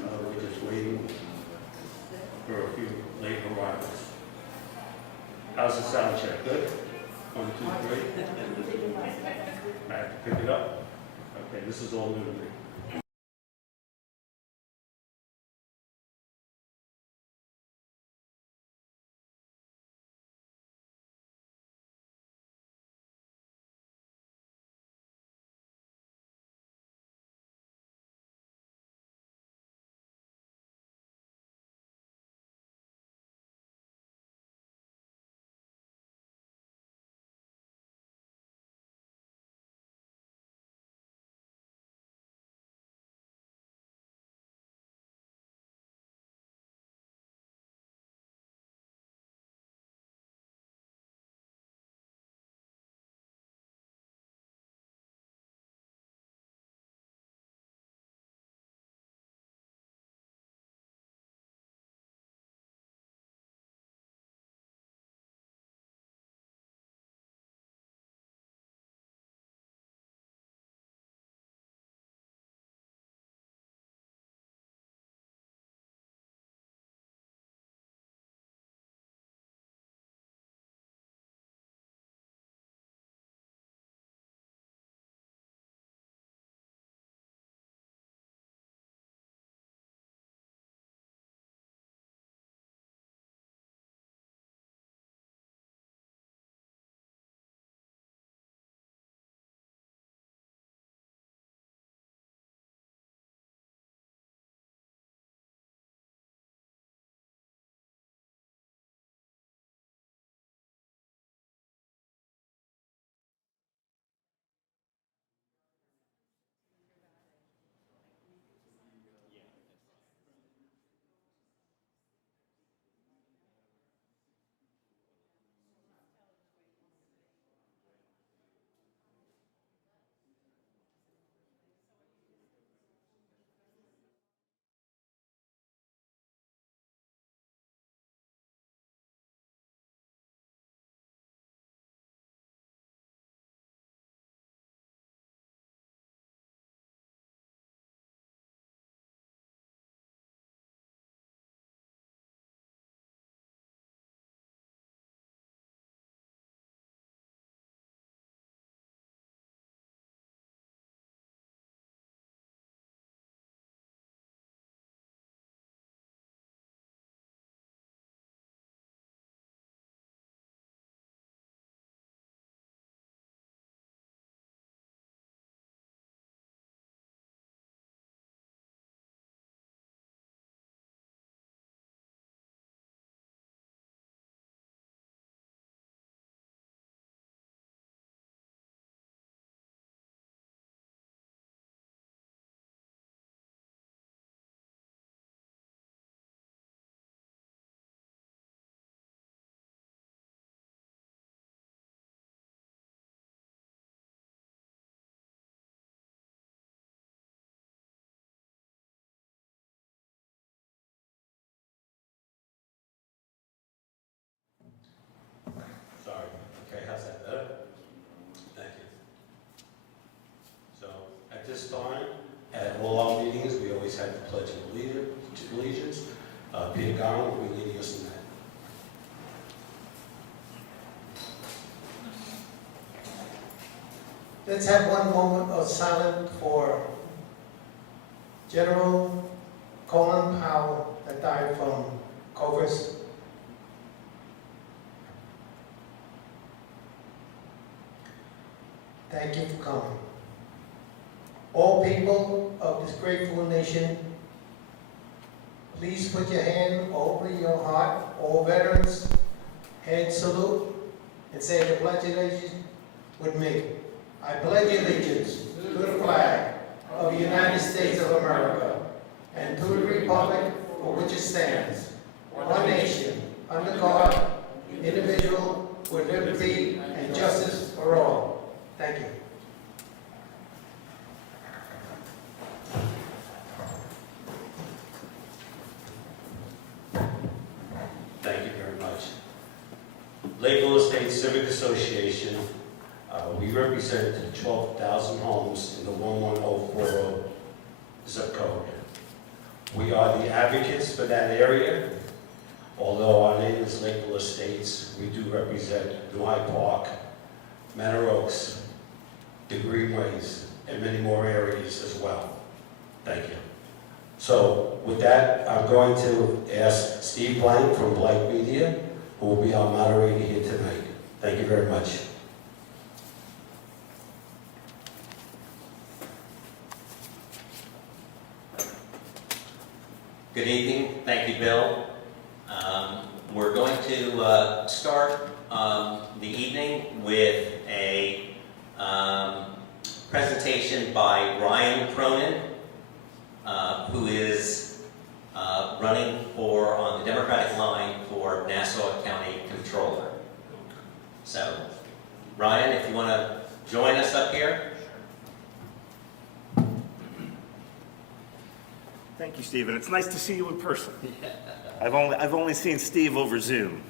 We're just waiting for a few late arrivals. How's the sound check? Good? 1, 2, 3. I have to pick it up. Okay, this is all new to me. Sorry. Okay, how's that better? Thank you. So, at this time, at all our meetings, we always have the Pledge of Allegiance. Peter Garland will be leading us in that. Let's have one moment of silence for General Colin Powell that died from COVID. Thank you for coming. All people of this grateful nation, please put your hand over your heart. All veterans, head salute, and say the Pledge of Allegiance with me. I pledge allegiance to the flag of the United States of America and to the republic for which it stands, one nation, under God, indivisible, with liberty and justice for all. Thank you. Thank you very much. Lakeville Estate Civic Association, we represent the 12,000 homes in the 11040 zip code. We are the advocates for that area. Although our name is Lakeville Estates, we do represent New Hyde Park, Manor Oaks, the Greenways, and many more areas as well. Thank you. So with that, I'm going to ask Steve Blank from Blank Media, who will be our moderator here tonight. Thank you very much. Good evening. Thank you, Bill. We're going to start the evening with a presentation by Ryan Cronin, who is running on the Democratic line for Nassau County Comptroller. So, Ryan, if you want to join us up here. Thank you, Stephen. It's nice to see you in person. I've only seen Steve over Zoom.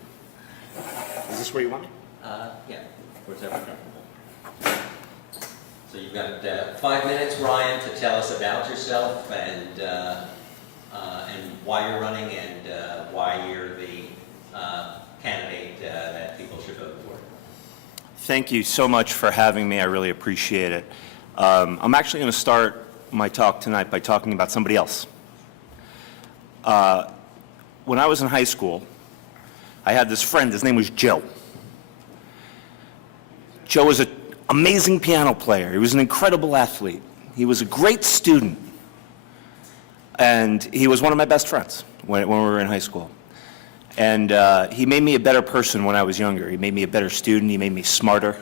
Is this where you want me? Yeah, wherever comfortable. So you've got 5 minutes, Ryan, to tell us about yourself and why you're running and why you're the candidate that people should vote for. Thank you so much for having me. I really appreciate it. I'm actually going to start my talk tonight by talking about somebody else. When I was in high school, I had this friend. His name was Joe. Joe was an amazing piano player. He was an incredible athlete. He was a great student. And he was one of my best friends when we were in high school. And he made me a better person when I was younger. He made me a better student. He made me smarter.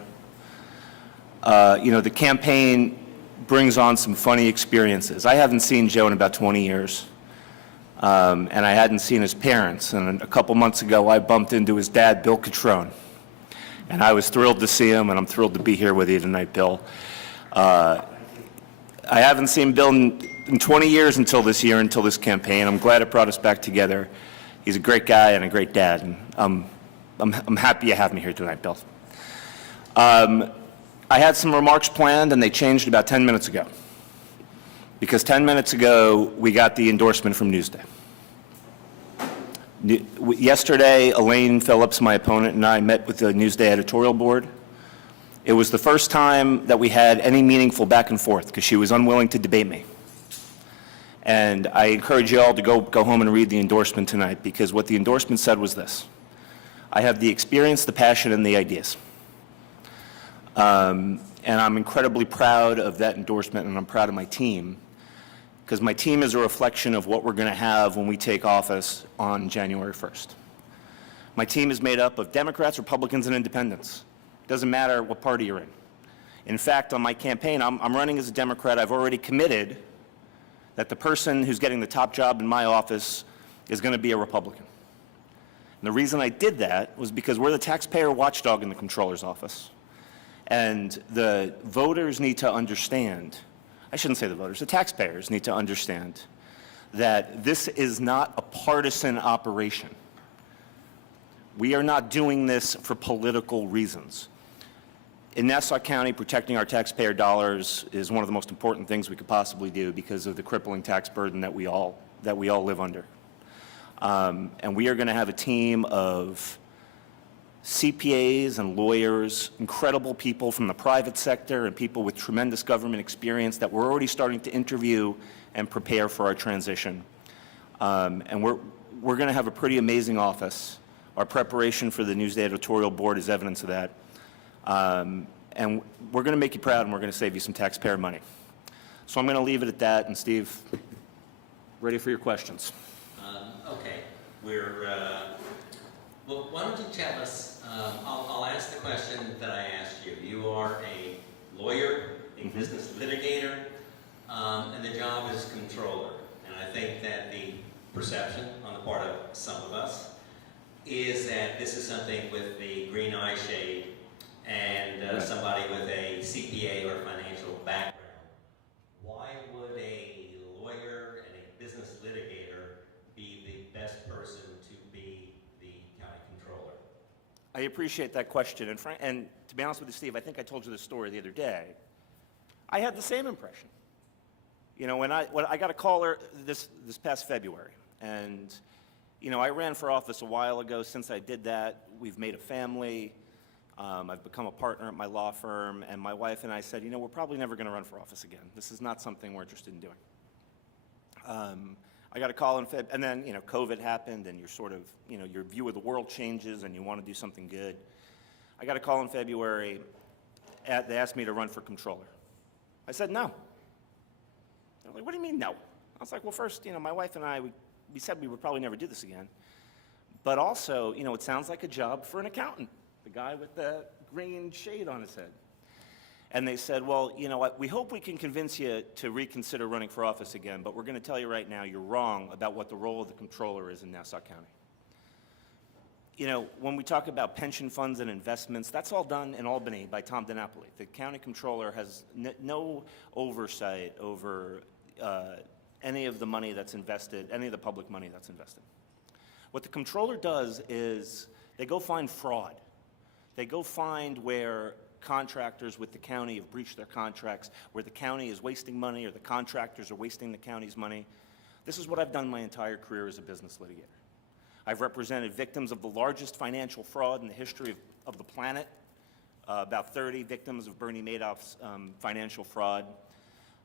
The campaign brings on some funny experiences. I haven't seen Joe in about 20 years. And I hadn't seen his parents. And a couple months ago, I bumped into his dad, Bill Curran. And I was thrilled to see him, and I'm thrilled to be here with you tonight, Bill. I haven't seen Bill in 20 years until this year, until this campaign. I'm glad it brought us back together. He's a great guy and a great dad, and I'm happy you have me here tonight, Bill. I had some remarks planned, and they changed about 10 minutes ago. Because 10 minutes ago, we got the endorsement from Newsday. Yesterday, Elaine Phillips, my opponent, and I met with the Newsday editorial board. It was the first time that we had any meaningful back and forth because she was unwilling to debate me. And I encourage you all to go home and read the endorsement tonight because what the endorsement said was this. I have the experience, the passion, and the ideas. And I'm incredibly proud of that endorsement, and I'm proud of my team because my team is a reflection of what we're going to have when we take office on January 1st. My team is made up of Democrats, Republicans, and Independents. It doesn't matter what party you're in. In fact, on my campaign, I'm running as a Democrat. I've already committed that the person who's getting the top job in my office is going to be a Republican. And the reason I did that was because we're the taxpayer watchdog in the Comptroller's office. And the voters need to understand, I shouldn't say the voters, the taxpayers need to understand that this is not a partisan operation. We are not doing this for political reasons. In Nassau County, protecting our taxpayer dollars is one of the most important things we could possibly do because of the crippling tax burden that we all live under. And we are going to have a team of CPAs and lawyers, incredible people from the private sector and people with tremendous government experience that we're already starting to interview and prepare for our transition. And we're going to have a pretty amazing office. Our preparation for the Newsday editorial board is evidence of that. And we're going to make you proud and we're going to save you some taxpayer money. So I'm going to leave it at that. And Steve, ready for your questions. Okay. Well, why don't you tell us, I'll ask the question that I asked you. You are a lawyer, a business litigator, and the job is controller. And I think that the perception on the part of some of us is that this is something with the green eye shade and somebody with a CPA or financial background. Why would a lawyer and a business litigator be the best person to be the county controller? I appreciate that question. And to be honest with you, Steve, I think I told you this story the other day. I had the same impression. You know, when I got a call this past February, and, you know, I ran for office a while ago. Since I did that, we've made a family. I've become a partner at my law firm, and my wife and I said, you know, we're probably never going to run for office again. This is not something we're interested in doing. I got a call in Feb, and then, you know, COVID happened, and you're sort of, you know, your view of the world changes, and you want to do something good. I got a call in February. They asked me to run for comptroller. I said no. They're like, what do you mean no? I was like, well, first, you know, my wife and I, we said we would probably never do this again. But also, you know, it sounds like a job for an accountant, the guy with the green shade on his head. And they said, well, you know what, we hope we can convince you to reconsider running for office again, but we're going to tell you right now you're wrong about what the role of the comptroller is in Nassau County. You know, when we talk about pension funds and investments, that's all done in Albany by Tom DiNapoli. The county comptroller has no oversight over any of the money that's invested, any of the public money that's invested. What the comptroller does is they go find fraud. They go find where contractors with the county have breached their contracts, where the county is wasting money or the contractors are wasting the county's money. This is what I've done my entire career as a business litigator. I've represented victims of the largest financial fraud in the history of the planet, about 30 victims of Bernie Madoff's financial fraud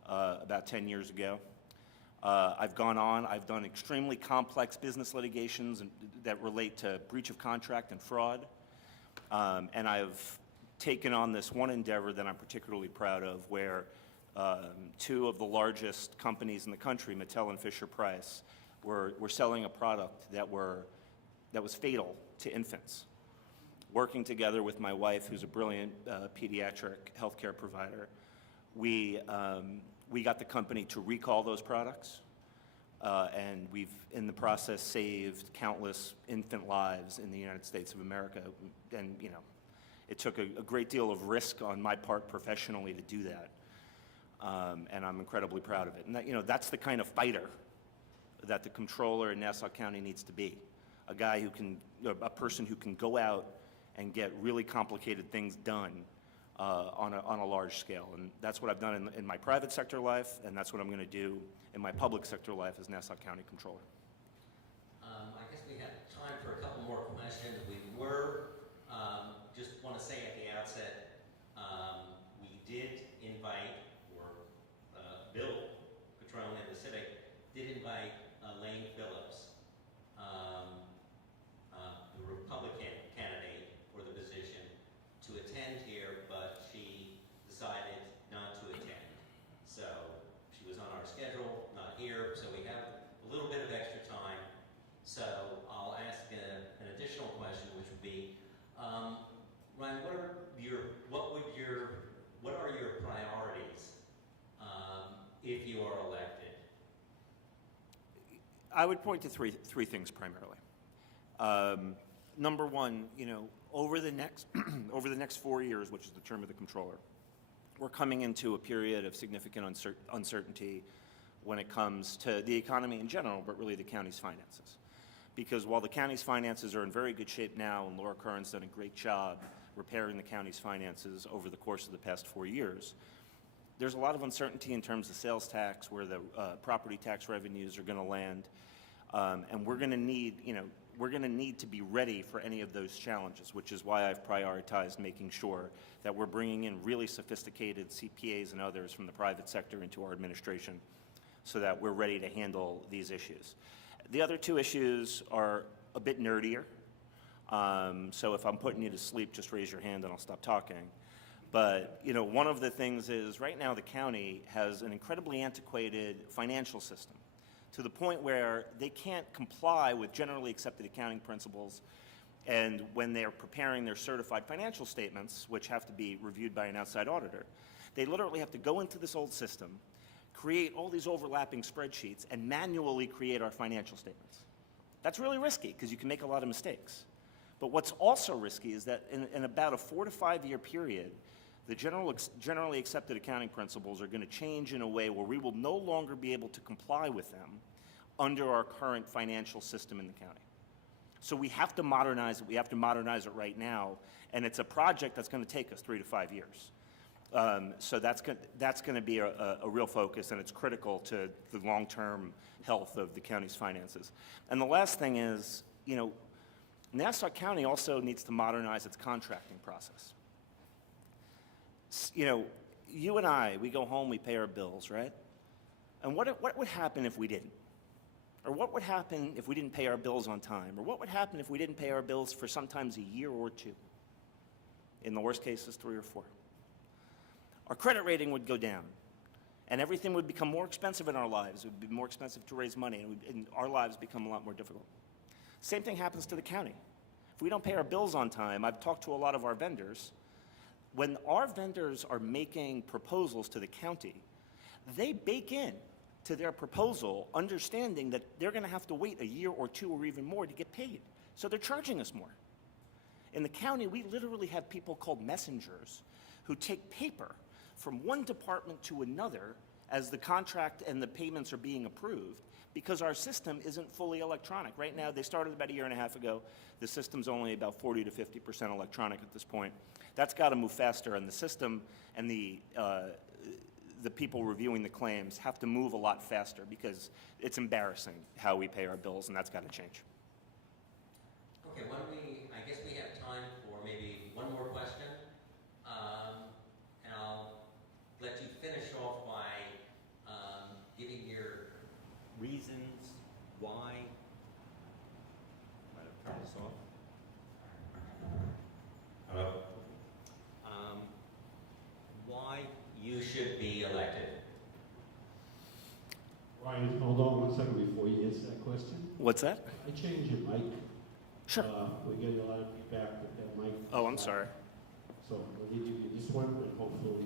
about 10 years ago. I've gone on, I've done extremely complex business litigations that relate to breach of contract and fraud, and I've taken on this one endeavor that I'm particularly proud of, where two of the largest companies in the country, Mattel and Fisher-Price, were selling a product that was fatal to infants. Working together with my wife, who's a brilliant pediatric healthcare provider, we got the company to recall those products, and we've, in the process, saved countless infant lives in the United States of America. And, you know, it took a great deal of risk on my part professionally to do that, and I'm incredibly proud of it. And that, you know, that's the kind of fighter that the comptroller in Nassau County needs to be. A guy who can, a person who can go out and get really complicated things done on a large scale. And that's what I've done in my private sector life, and that's what I'm going to do in my public sector life as Nassau County Comptroller. I guess we have time for a couple more questions. We were, just want to say at the outset, we did invite, or Bill Cronin and the Civic did invite Elaine Phillips, the Republican candidate for the position, to attend here, but she decided not to attend. So she was on our schedule, not here, so we have a little bit of extra time. So I'll ask an additional question, which would be, Ryan, what are your priorities if you are elected? I would point to three things primarily. Number one, you know, over the next 4 years, which is the term of the comptroller, we're coming into a period of significant uncertainty when it comes to the economy in general, but really the county's finances. Because while the county's finances are in very good shape now, and Laura Curran's done a great job repairing the county's finances over the course of the past 4 years, there's a lot of uncertainty in terms of sales tax, where the property tax revenues are going to land, and we're going to need, you know, we're going to need to be ready for any of those challenges, which is why I've prioritized making sure that we're bringing in really sophisticated CPAs and others from the private sector into our administration, so that we're ready to handle these issues. The other two issues are a bit nerdier, so if I'm putting you to sleep, just raise your hand and I'll stop talking. But, you know, one of the things is right now the county has an incredibly antiquated financial system, to the point where they can't comply with generally accepted accounting principles, and when they're preparing their certified financial statements, which have to be reviewed by an outside auditor, they literally have to go into this old system, create all these overlapping spreadsheets, and manually create our financial statements. That's really risky because you can make a lot of mistakes. But what's also risky is that in about a 4 to 5 year period, the generally accepted accounting principles are going to change in a way where we will no longer be able to comply with them under our current financial system in the county. So we have to modernize it. We have to modernize it right now, and it's a project that's going to take us 3 to 5 years. So that's going to be a real focus, and it's critical to the long-term health of the county's finances. And the last thing is, you know, Nassau County also needs to modernize its contracting process. You know, you and I, we go home, we pay our bills, right? And what would happen if we didn't? Or what would happen if we didn't pay our bills on time? Or what would happen if we didn't pay our bills for sometimes a year or two? In the worst cases, 3 or 4. Our credit rating would go down, and everything would become more expensive in our lives. It would be more expensive to raise money, and our lives become a lot more difficult. Same thing happens to the county. If we don't pay our bills on time, I've talked to a lot of our vendors. When our vendors are making proposals to the county, they bake in to their proposal understanding that they're going to have to wait a year or 2 or even more to get paid. So they're charging us more. In the county, we literally have people called messengers who take paper from one department to another as the contract and the payments are being approved because our system isn't fully electronic. Right now, they started about a year and a half ago. The system's only about 40 to 50% electronic at this point. That's got to move faster, and the system and the people reviewing the claims have to move a lot faster because it's embarrassing how we pay our bills, and that's got to change. Okay, I guess we have time for maybe one more question. And I'll let you finish off by giving your reasons why. Might have turned this off. Hello? Why you should be elected. Ryan, hold on 1 second before you answer that question. What's that? I changed your mic. Sure. We're getting a lot of feedback with that mic. Oh, I'm sorry. So we'll give you this one, and hopefully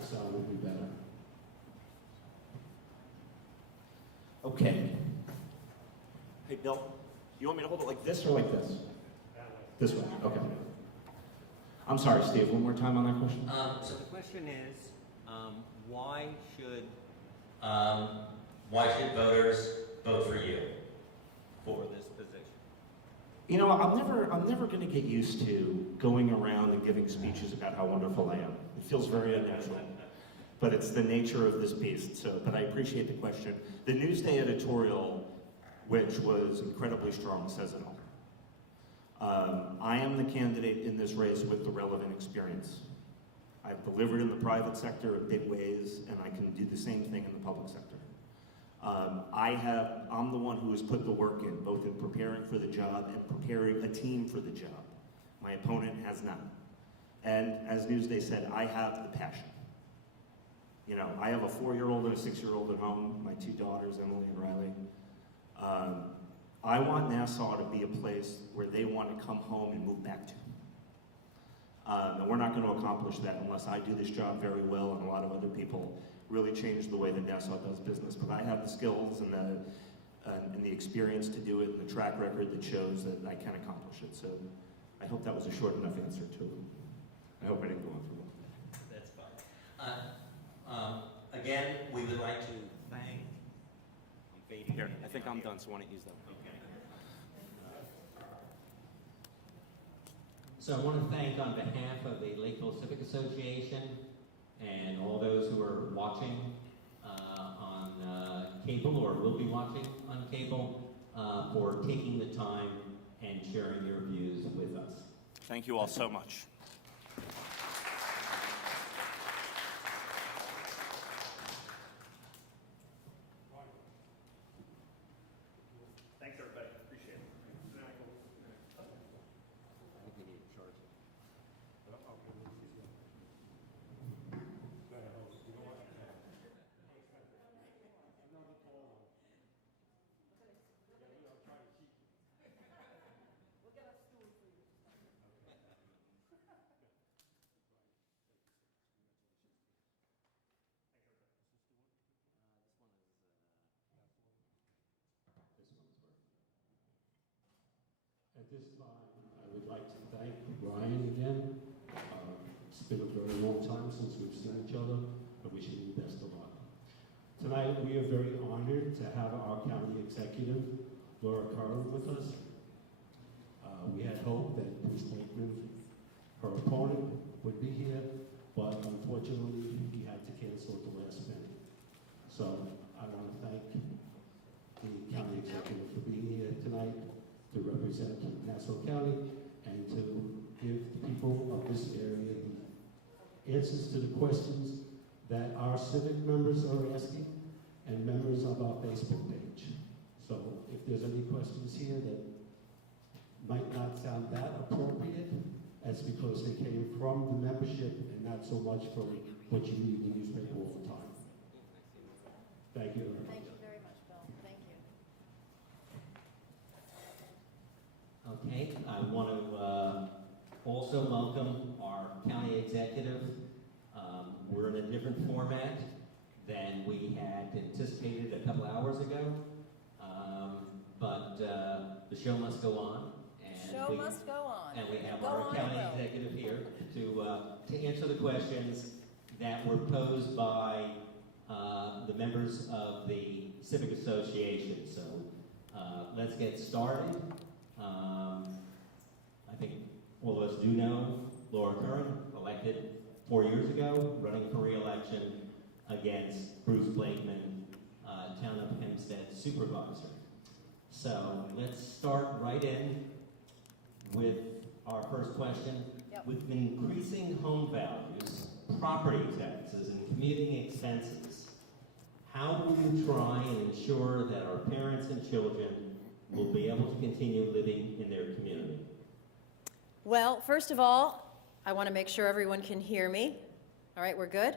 the sound will be better. Okay. Hey, Bill, you want me to hold it like this Or like this? This way, okay. I'm sorry, Steve, one more time on that question? So the question is, why should voters vote for you for this position? You know, I'm never going to get used to going around and giving speeches about how wonderful I am. It feels very unnatural. But it's the nature of this beast, but I appreciate the question. The Newsday editorial, which was incredibly strong, says it all. I am the candidate in this race with the relevant experience. I've delivered in the private sector in big ways, and I can do the same thing in the public sector. I'm the one who has put the work in, both in preparing for the job and preparing a team for the job. My opponent has not. And as Newsday said, I have the passion. You know, I have a 4-year-old and a 6-year-old at home, my 2 daughters, Emily and Riley. I want Nassau to be a place where they want to come home and move back to. And we're not going to accomplish that unless I do this job very well and a lot of other people really change the way that Nassau does business. But I have the skills and the experience to do it, and the track record that shows that I can accomplish it. So I hope that was a short enough answer to it. I hope I didn't go on for long. That's fine. Again, we would like to thank. I'm fading Here, I think I'm done, so why don't you use that one? Okay. So I want to thank on behalf of the Lakeville Civic Association and all those who are watching on cable or will be watching on cable for taking the time and sharing your views with us. Thank you all so much. Thanks, everybody. Appreciate it. I think we need to charge it. At this time, I would like to thank Ryan again. It's been a very long time since we've seen each other. I wish you the best of luck. Tonight, we are very honored to have our county executive, Laura Curran, with us. We had hoped that Bruce Blakeman Her opponent would be here, but unfortunately, he had to cancel at the last minute. So I want to thank the county executive for being here tonight to represent Nassau County and to give the people of this area the answers to the questions that our civic members are asking and members of our Facebook page. So if there's any questions here that might not sound that appropriate, that's because they came from the membership and not so much from what you read in the newspaper all the time. Thank you. Thank you very much, Bill. Thank you. Okay, I want to also welcome our county executive. We're in a different format than we had anticipated a couple hours ago, but the show must go on. And Show must go on. And we have Go our on county it will. executive here to answer the questions that were posed by the members of the Civic Association. So let's get started. I think all of us do know Laura Curran, elected 4 years ago, running for re-election against Bruce Blakeman, Town of Hempstead Supervisor. So let's start right in with our first question. Yep. With increasing home values, property taxes, and commuting expenses, how will you try and ensure that our parents and children will be able to continue living in their community? Well, first of all, I want to make sure everyone can hear me. All right, we're good.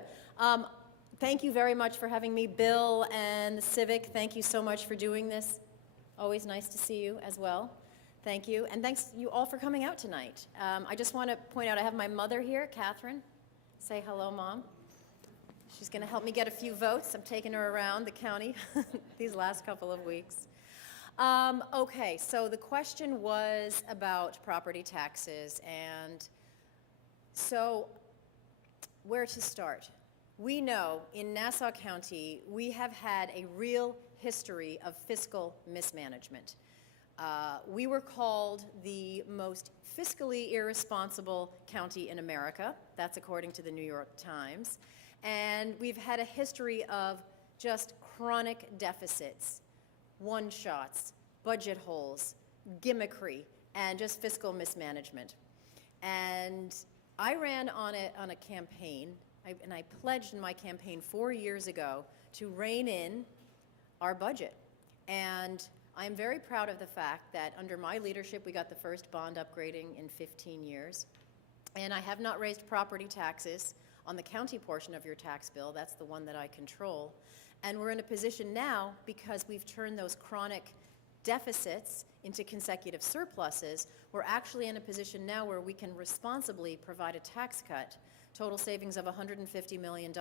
Thank you very much for having me, Bill and the Civic. Thank you so much for doing this. Always nice to see you as well. Thank you. And thanks you all for coming out tonight. I just want to point out I have my mother here, Catherine. Say hello, Mom. She's going to help me get a few votes. I'm taking her around the county these last couple of weeks. Okay, so the question was about property taxes, and so where to start? We know in Nassau County we have had a real history of fiscal mismanagement. We were called the most fiscally irresponsible county in America. That's according to the New York Times. And we've had a history of just chronic deficits, one-shots, budget holes, gimmickry, and just fiscal mismanagement. And I ran on a campaign, and I pledged in my campaign 4 years ago to rein in our budget. And I'm very proud of the fact that under my leadership, we got the first bond upgrading in 15 years. And I have not raised property taxes on the county portion of your tax bill. That's the one that I control. And we're in a position now, because we've turned those chronic deficits into consecutive surpluses, we're actually in a position now where we can responsibly provide a tax cut, total savings of $150 million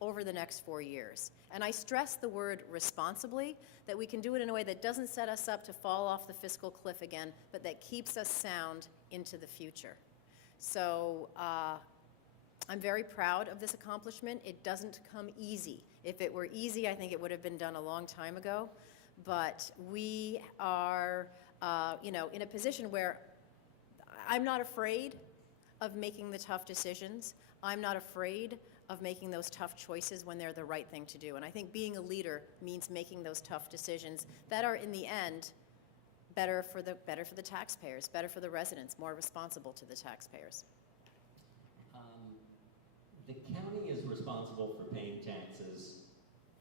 over the next 4 years. And I stress the word responsibly, that we can do it in a way that doesn't set us up to fall off the fiscal cliff again, but that keeps us sound into the future. So I'm very proud of this accomplishment. It doesn't come easy. If it were easy, I think it would have been done a long time ago. But we are, in a position where I'm not afraid of making the tough decisions. I'm not afraid of making those tough choices when they're the right thing to do. And I think being a leader means making those tough decisions that are, in the end, better for the taxpayers, better for the residents, more responsible to the taxpayers. The county is responsible for paying taxes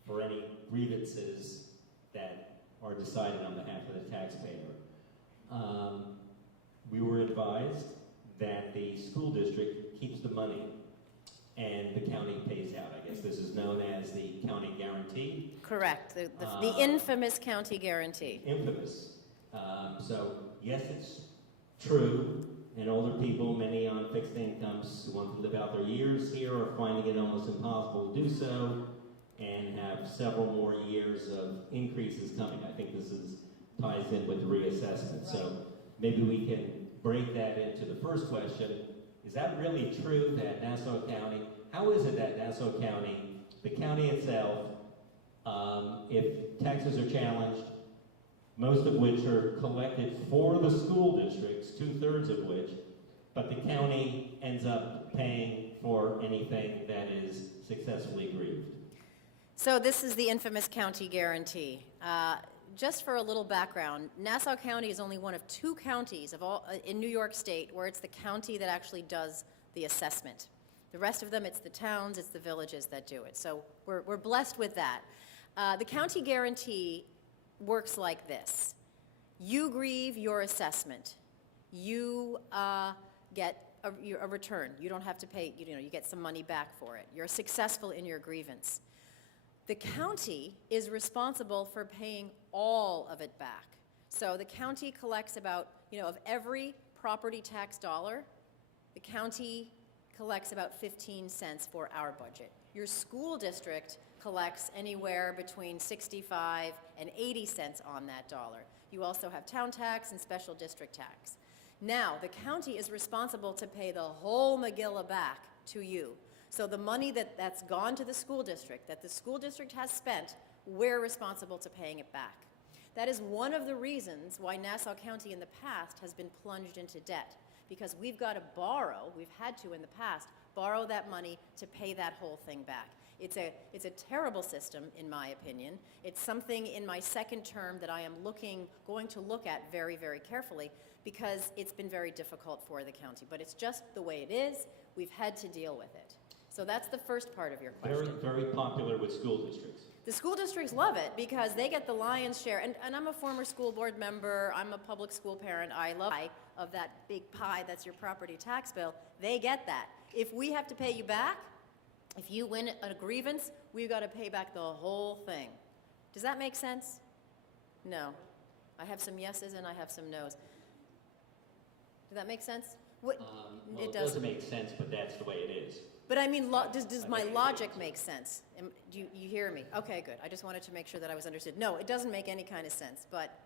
for any grievances that are decided on behalf of the taxpayer. We were advised that the school district keeps the money and the county pays out. I guess this is known as the county guarantee. Correct, the infamous county guarantee. Infamous. So yes, it's true, and older people, many on fixed incomes who want to live out their years here, are finding it almost impossible to do so, and have several more years of increases coming. I think this ties in with the reassessment. Right. So maybe we can break that into the first question. Is that really true that Nassau County, how is it that Nassau County, the county itself, if taxes are challenged, most of which are collected for the school districts, 2/3 of which, but the county ends up paying for anything that is successfully grieved. So this is the infamous county guarantee. Just for a little background, Nassau County is only one of 2 counties of all in New York State where it's the county that actually does the assessment. The rest of them, it's the towns, it's the villages that do it. So we're blessed with that. The county guarantee works like this. You grieve your assessment. You get a return. You don't have to pay, you get some money back for it. You're successful in your grievance. The county is responsible for paying all of it back. So the county collects about, of every property tax dollar, the county collects about 15 cents for our budget. Your school district collects anywhere between 65 and 80 cents on that dollar. You also have town tax and special district tax. Now, the county is responsible to pay the whole Megillah back to you. So the money that's gone to the school district, that the school district has spent, we're responsible to paying it back. That is one of the reasons why Nassau County in the past has been plunged into debt, because we've got to borrow, we've had to in the past, borrow that money to pay that whole thing back. It's a terrible system, in my opinion. It's something in my second term that I am going to look at very, very carefully, because it's been very difficult for the county. But it's just the way it is. We've had to deal with it. So that's the first part of your question. Very, very popular with school districts. The school districts love it because they get the lion's share. And I'm a former school board member. I'm a public school parent. I love of that big pie that's your property tax bill. They get that. If we have to pay you back, if you win a grievance, we've got to pay back the whole thing. Does that make sense? No. I have some yeses and I have some nos. Does that make sense? What, Well, it doesn't make sense, but that's the way it is. But I mean, does my logic make sense? Do you hear me? Okay, good. I just wanted to make sure that I was understood. No, it doesn't make any kind of sense, but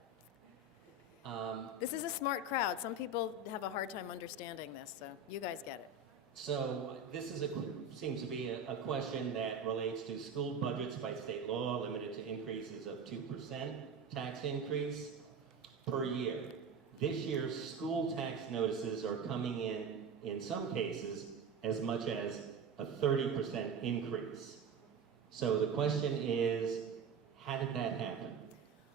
this is a smart crowd. Some people have a hard time understanding this, so you guys get it. So this is seems to be a question that relates to school budgets by state law, limited to increases of 2% tax increase per year. This year's school tax notices are coming in some cases, as much as a 30% increase. So the question is, how did that happen?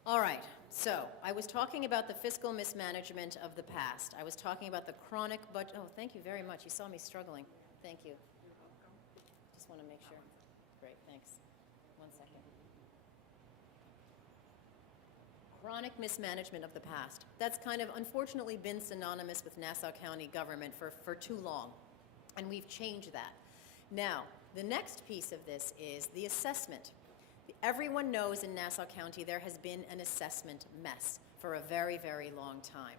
All right. So I was talking about the fiscal mismanagement of the past. I was talking about the chronic budget. Oh, thank you very much. You saw me struggling. Thank you. Just want to make sure. Great, thanks. 1 second. Chronic mismanagement of the past. That's kind of unfortunately been synonymous with Nassau County government for too long. And we've changed that. Now, the next piece of this is the assessment. Everyone knows in Nassau County there has been an assessment mess for a very, very long time.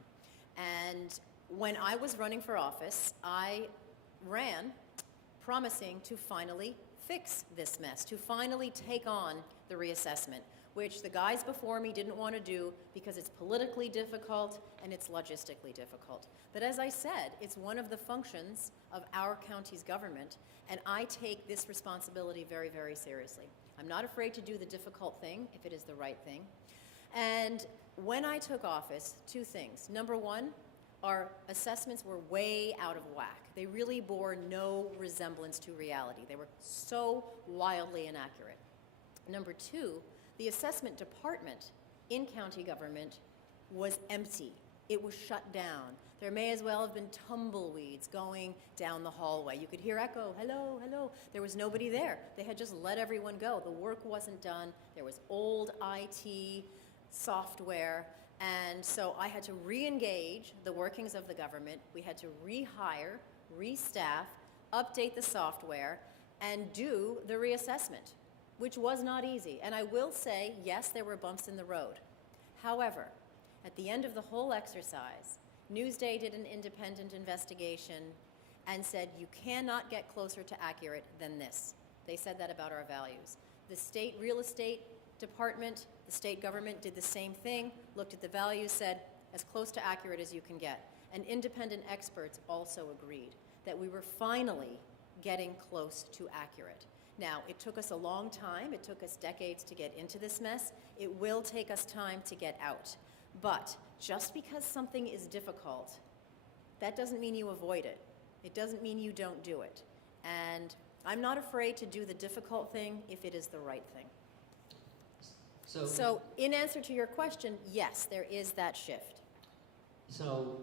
And when I was running for office, I ran promising to finally fix this mess, to finally take on the reassessment, which the guys before me didn't want to do because it's politically difficult and it's logistically difficult. But as I said, it's one of the functions of our county's government, and I take this responsibility very, very seriously. I'm not afraid to do the difficult thing if it is the right thing. And when I took office, 2 things. Number 1, our assessments were way out of whack. They really bore no resemblance to reality. They were so wildly inaccurate. Number 2, the assessment department in county government was empty. It was shut down. There may as well have been tumbleweeds going down the hallway. You could hear echo, hello, hello. There was nobody there. They had just let everyone go. The work wasn't done. There was old IT software. And so I had to re-engage the workings of the government. We had to rehire, restaff, update the software, and do the reassessment, which was not easy. And I will say, yes, there were bumps in the road. However, at the end of the whole exercise, Newsday did an independent investigation and said, you cannot get closer to accurate than this. They said that about our values. The state real estate department, the state government did the same thing, looked at the values, said, as close to accurate as you can get. And independent experts also agreed that we were finally getting close to accurate. Now, it took us a long time. It took us decades to get into this mess. It will take us time to get out. But just because something is difficult that doesn't mean you avoid it. It doesn't mean you don't do it. And I'm not afraid to do the difficult thing if it is the right thing. So in answer to your question, yes, there is that shift. So,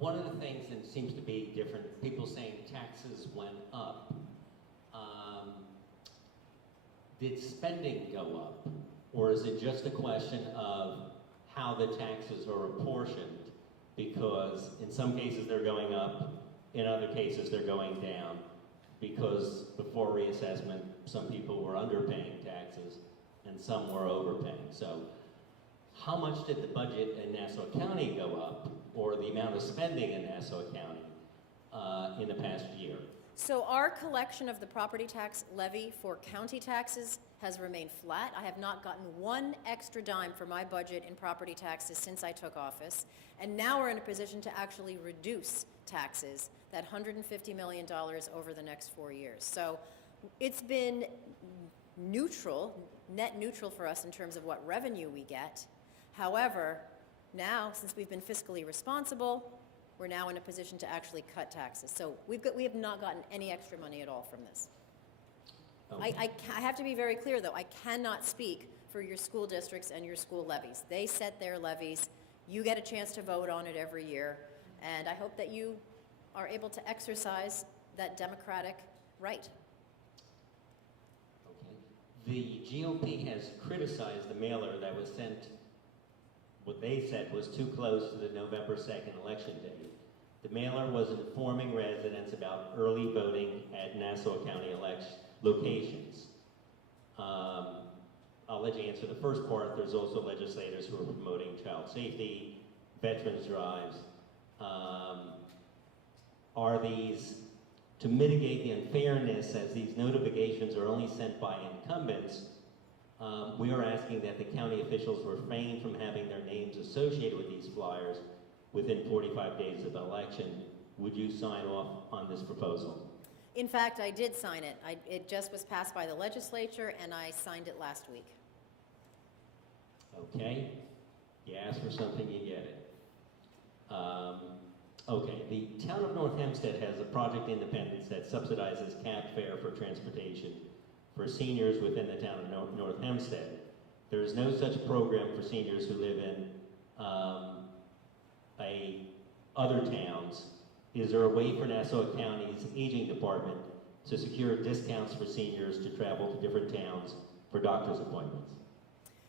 one of the things that seems to be different, people saying taxes went up. Did spending go up? Or is it just a question of how the taxes are apportioned? Because in some cases they're going up, in other cases they're going down. Because before reassessment, some people were underpaying taxes and some were overpaying. So how much did the budget in Nassau County go up, or the amount of spending in Nassau County in the past year? So our collection of the property tax levy for county taxes has remained flat. I have not gotten one extra dime for my budget in property taxes since I took office. And now we're in a position to actually reduce taxes, that $150 million over the next 4 years. So it's been neutral, net neutral for us in terms of what revenue we get. However, now, since we've been fiscally responsible, we're now in a position to actually cut taxes. So we have not gotten any extra money at all from this. Okay. I have to be very clear, though. I cannot speak for your school districts and your school levies. They set their levies. You get a chance to vote on it every year. And I hope that you are able to exercise that democratic right. Okay. The GOP has criticized the mailer that was sent, what they said was too close to the November 2nd election date. The mailer was informing residents about early voting at Nassau County locations. I'll let you answer the first part. There's also legislators who are promoting child safety, veterans drives. Are these to mitigate the unfairness, as these notifications are only sent by incumbents? We are asking that the county officials refrain from having their names associated with these flyers within 45 days of the election. Would you sign off on this proposal? In fact, I did sign it. It just was passed by the legislature, and I signed it last week. Okay. You ask for something, you get it. Okay. The town of North Hempstead has a Project Independence that subsidizes cab fare for transportation for seniors within the town of North Hempstead. There is no such program for seniors who live in other towns. Is there a way for Nassau County's aging department to secure discounts for seniors to travel to different towns for doctor's appointments?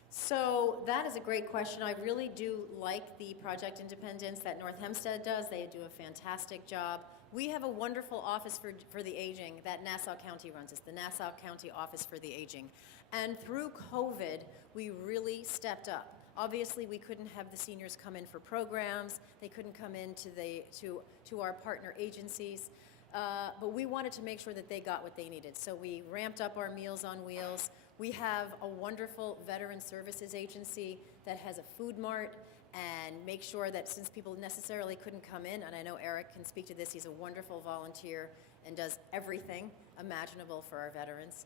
So that is a great question. I really do like the Project Independence that North Hempstead does. They do a fantastic job. We have a wonderful office for the aging that Nassau County runs. It's the Nassau County Office for the Aging. And through COVID, we really stepped up. Obviously, we couldn't have the seniors come in for programs. They couldn't come in to our partner agencies. But we wanted to make sure that they got what they needed. So we ramped up our Meals on Wheels. We have a wonderful veteran services agency that has a food mart and make sure that since people necessarily couldn't come in, and I know Eric can speak to this, he's a wonderful volunteer and does everything imaginable for our veterans.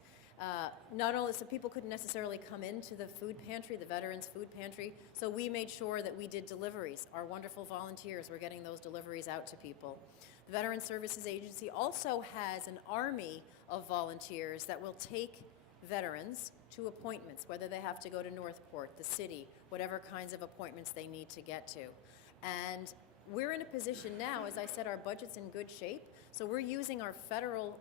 Not only so people couldn't necessarily come into the food pantry, the veterans food pantry, so we made sure that we did deliveries. Our wonderful volunteers were getting those deliveries out to people. The Veteran Services Agency also has an army of volunteers that will take veterans to appointments, whether they have to go to Northport, the city, whatever kinds of appointments they need to get to. And we're in a position now, as I said, our budget's in good shape, so we're using our federal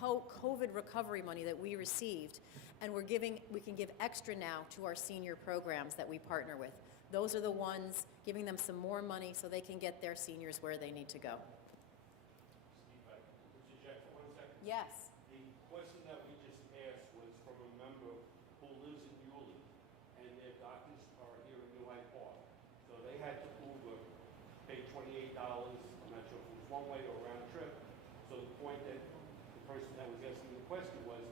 COVID recovery money that we received, and we can give extra now to our senior programs that we partner with. Those are the ones giving them some more money so they can get their seniors where they need to go. Steve, I could interject for 1 second? Yes. The question that we just asked was from a member who lives in Yulee, and their doctors are here in New Hyde Park. So they had to Uber, pay $28, I'm not sure if it was one way or round trip. So the point that the person that was asking the question was,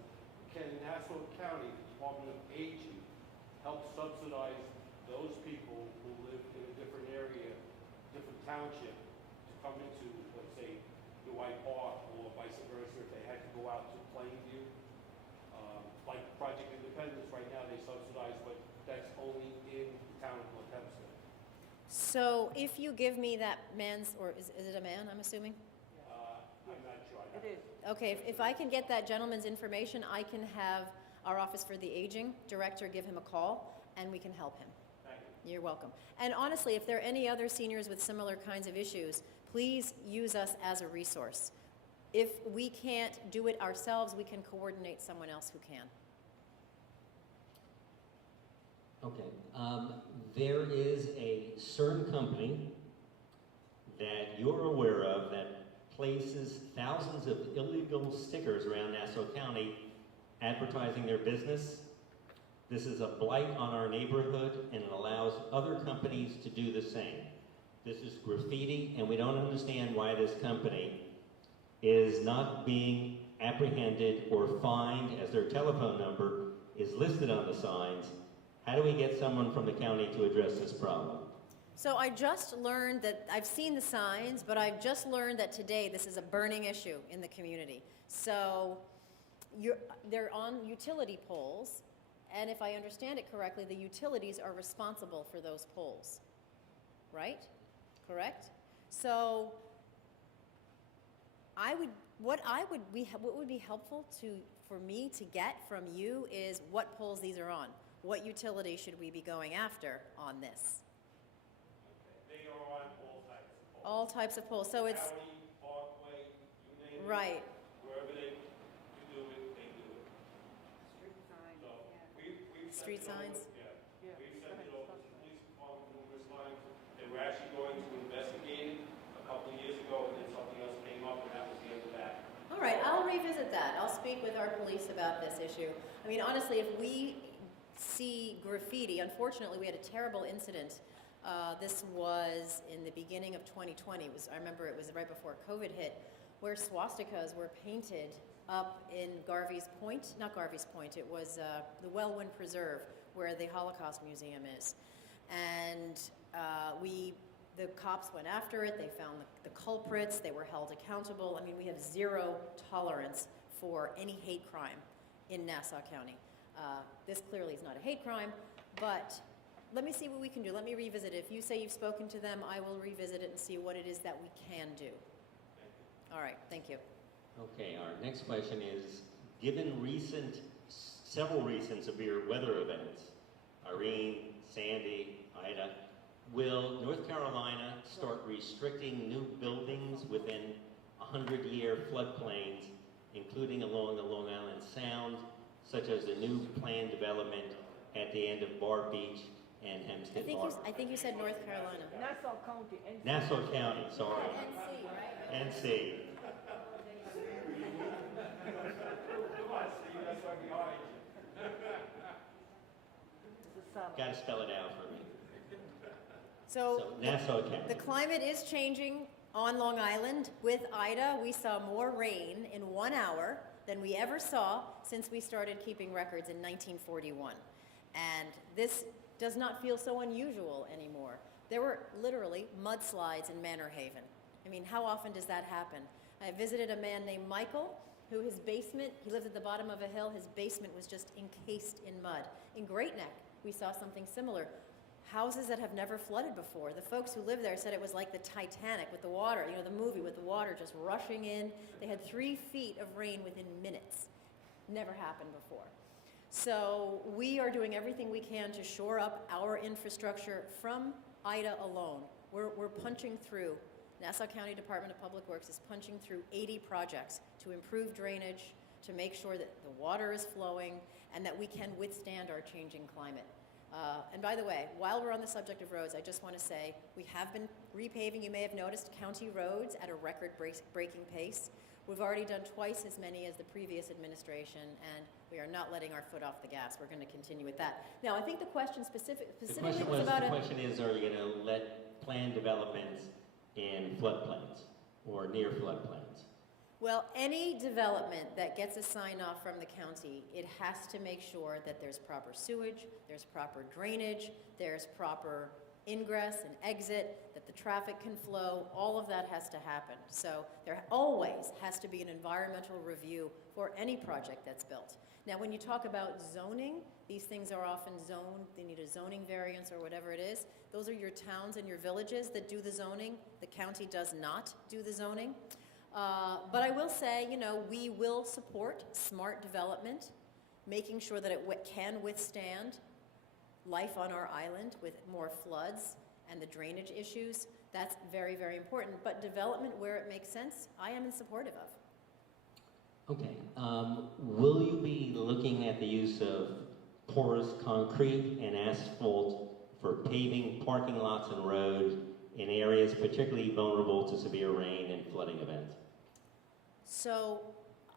can Nassau County, the Department of Aging, help subsidize those people who live in a different area, different township, to come into, let's say, New Hyde Park, or vice versa, if they had to go out to Plainview? Like Project Independence right now, they subsidize, but that's only in the town of North Hempstead. So if you give me that man's, or is it a man, I'm assuming? I'm not sure. It is. Okay, if I can get that gentleman's information, I can have our Office for the Aging Director give him a call, and we can help him. Thank you. You're welcome. And honestly, if there are any other seniors with similar kinds of issues, please use us as a resource. If we can't do it ourselves, we can coordinate someone else who can. Okay. There is a certain company that you're aware of that places thousands of illegal stickers around Nassau County advertising their business. This is a blight on our neighborhood, and it allows other companies to do the same. This is graffiti, and we don't understand why this company is not being apprehended or fined, as their telephone number is listed on the signs. How do we get someone from the county to address this problem? So I just learned that, I've seen the signs, but I've just learned that today this is a burning issue in the community. So they're on utility poles, and if I understand it correctly, the utilities are responsible for those poles, right? Correct? So what would be helpful for me to get from you is what poles these are on. What utility should we be going after on this? They are on all types of poles. All types of poles, so it's, County, Parkway, you name it. right. Wherever they do it, they do it. Street sign, So yeah. we've sent Street it over- signs? Yeah. Yeah. We've sent it over to the police department numerous times. They were actually going to investigate it a couple of years ago, and then something else came up, and that was the end of that. All right, I'll revisit that. I'll speak with our police about this issue. I mean, honestly, if we see graffiti, unfortunately, we had a terrible incident. This was in the beginning of 2020. I remember it was right before COVID hit, where swastikas were painted up in Garvey's Point, not Garvey's Point, it was the Wellwind Preserve, where the Holocaust Museum is. And the cops went after it, they found the culprits, they were held accountable. I mean, we have zero tolerance for any hate crime in Nassau County. This clearly is not a hate crime, but let me see what we can do. Let me revisit it. If you say you've spoken to them, I will revisit it and see what it is that we can do. All right, thank you. Okay, our next question is, given several recent severe weather events, Irene, Sandy, Ida, will North Carolina start restricting new buildings within 100-year floodplains, including along the Long Island Sound, such as the new planned development at the end of Bar Beach and Hempstead Park? I think you said North Carolina. Nassau County. NC. Nassau County, sorry. NC, right? NC. Come on, Steve, that's why we hired you. It's a summer. Got to spell it out for me. So Nassau County. the climate is changing on Long Island. With Ida, we saw more rain in 1 hour than we ever saw since we started keeping records in 1941. And this does not feel so unusual anymore. There were literally mudslides in Manor Haven. I mean, how often does that happen? I visited a man named Michael, who his basement, he lived at the bottom of a hill, his basement was just encased in mud. In Great Neck, we saw something similar. Houses that have never flooded before. The folks who lived there said it was like the Titanic with the water, you know, the movie with the water just rushing in. They had 3 feet of rain within minutes. Never happened before. So we are doing everything we can to shore up our infrastructure from Ida alone. We're punching through. Nassau County Department of Public Works is punching through 80 projects to improve drainage, to make sure that the water is flowing, and that we can withstand our changing climate. And by the way, while we're on the subject of roads, I just want to say we have been repaving, you may have noticed, county roads at a record-breaking pace. We've already done twice as many as the previous administration, and we are not letting our foot off the gas. We're going to continue with that. Now, I think the question specifically was about The question is, are you going to let planned developments in floodplains or near floodplains? Well, any development that gets a sign-off from the county, it has to make sure that there's proper sewage, there's proper drainage, there's proper ingress and exit, that the traffic can flow. All of that has to happen. So there always has to be an environmental review for any project that's built. Now, when you talk about zoning, these things are often zoned, they need a zoning variance or whatever it is. Those are your towns and your villages that do the zoning. The county does not do the zoning. But I will say, you know, we will support smart development, making sure that it can withstand life on our island with more floods and the drainage issues. That's very, very important. But development where it makes sense, I am in supportive of. Okay, will you be looking at the use of porous concrete and asphalt for paving parking lots and roads in areas particularly vulnerable to severe rain and flooding events? So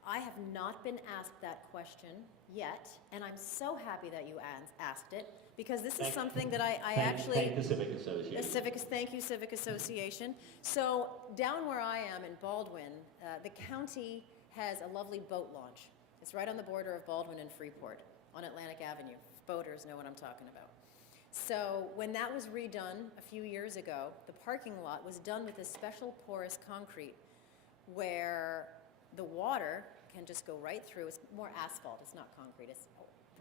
I have not been asked that question yet, and I'm so happy that you asked it, because this is something that I actually... Thank the Civic Association. Thank you, Civic Association. So down where I am in Baldwin, the county has a lovely boat launch. It's right on the border of Baldwin and Freeport on Atlantic Avenue. Boaters know what I'm talking about. So when that was redone a few years ago, the parking lot was done with this special porous concrete where the water can just go right through. It's more asphalt, it's not concrete, it's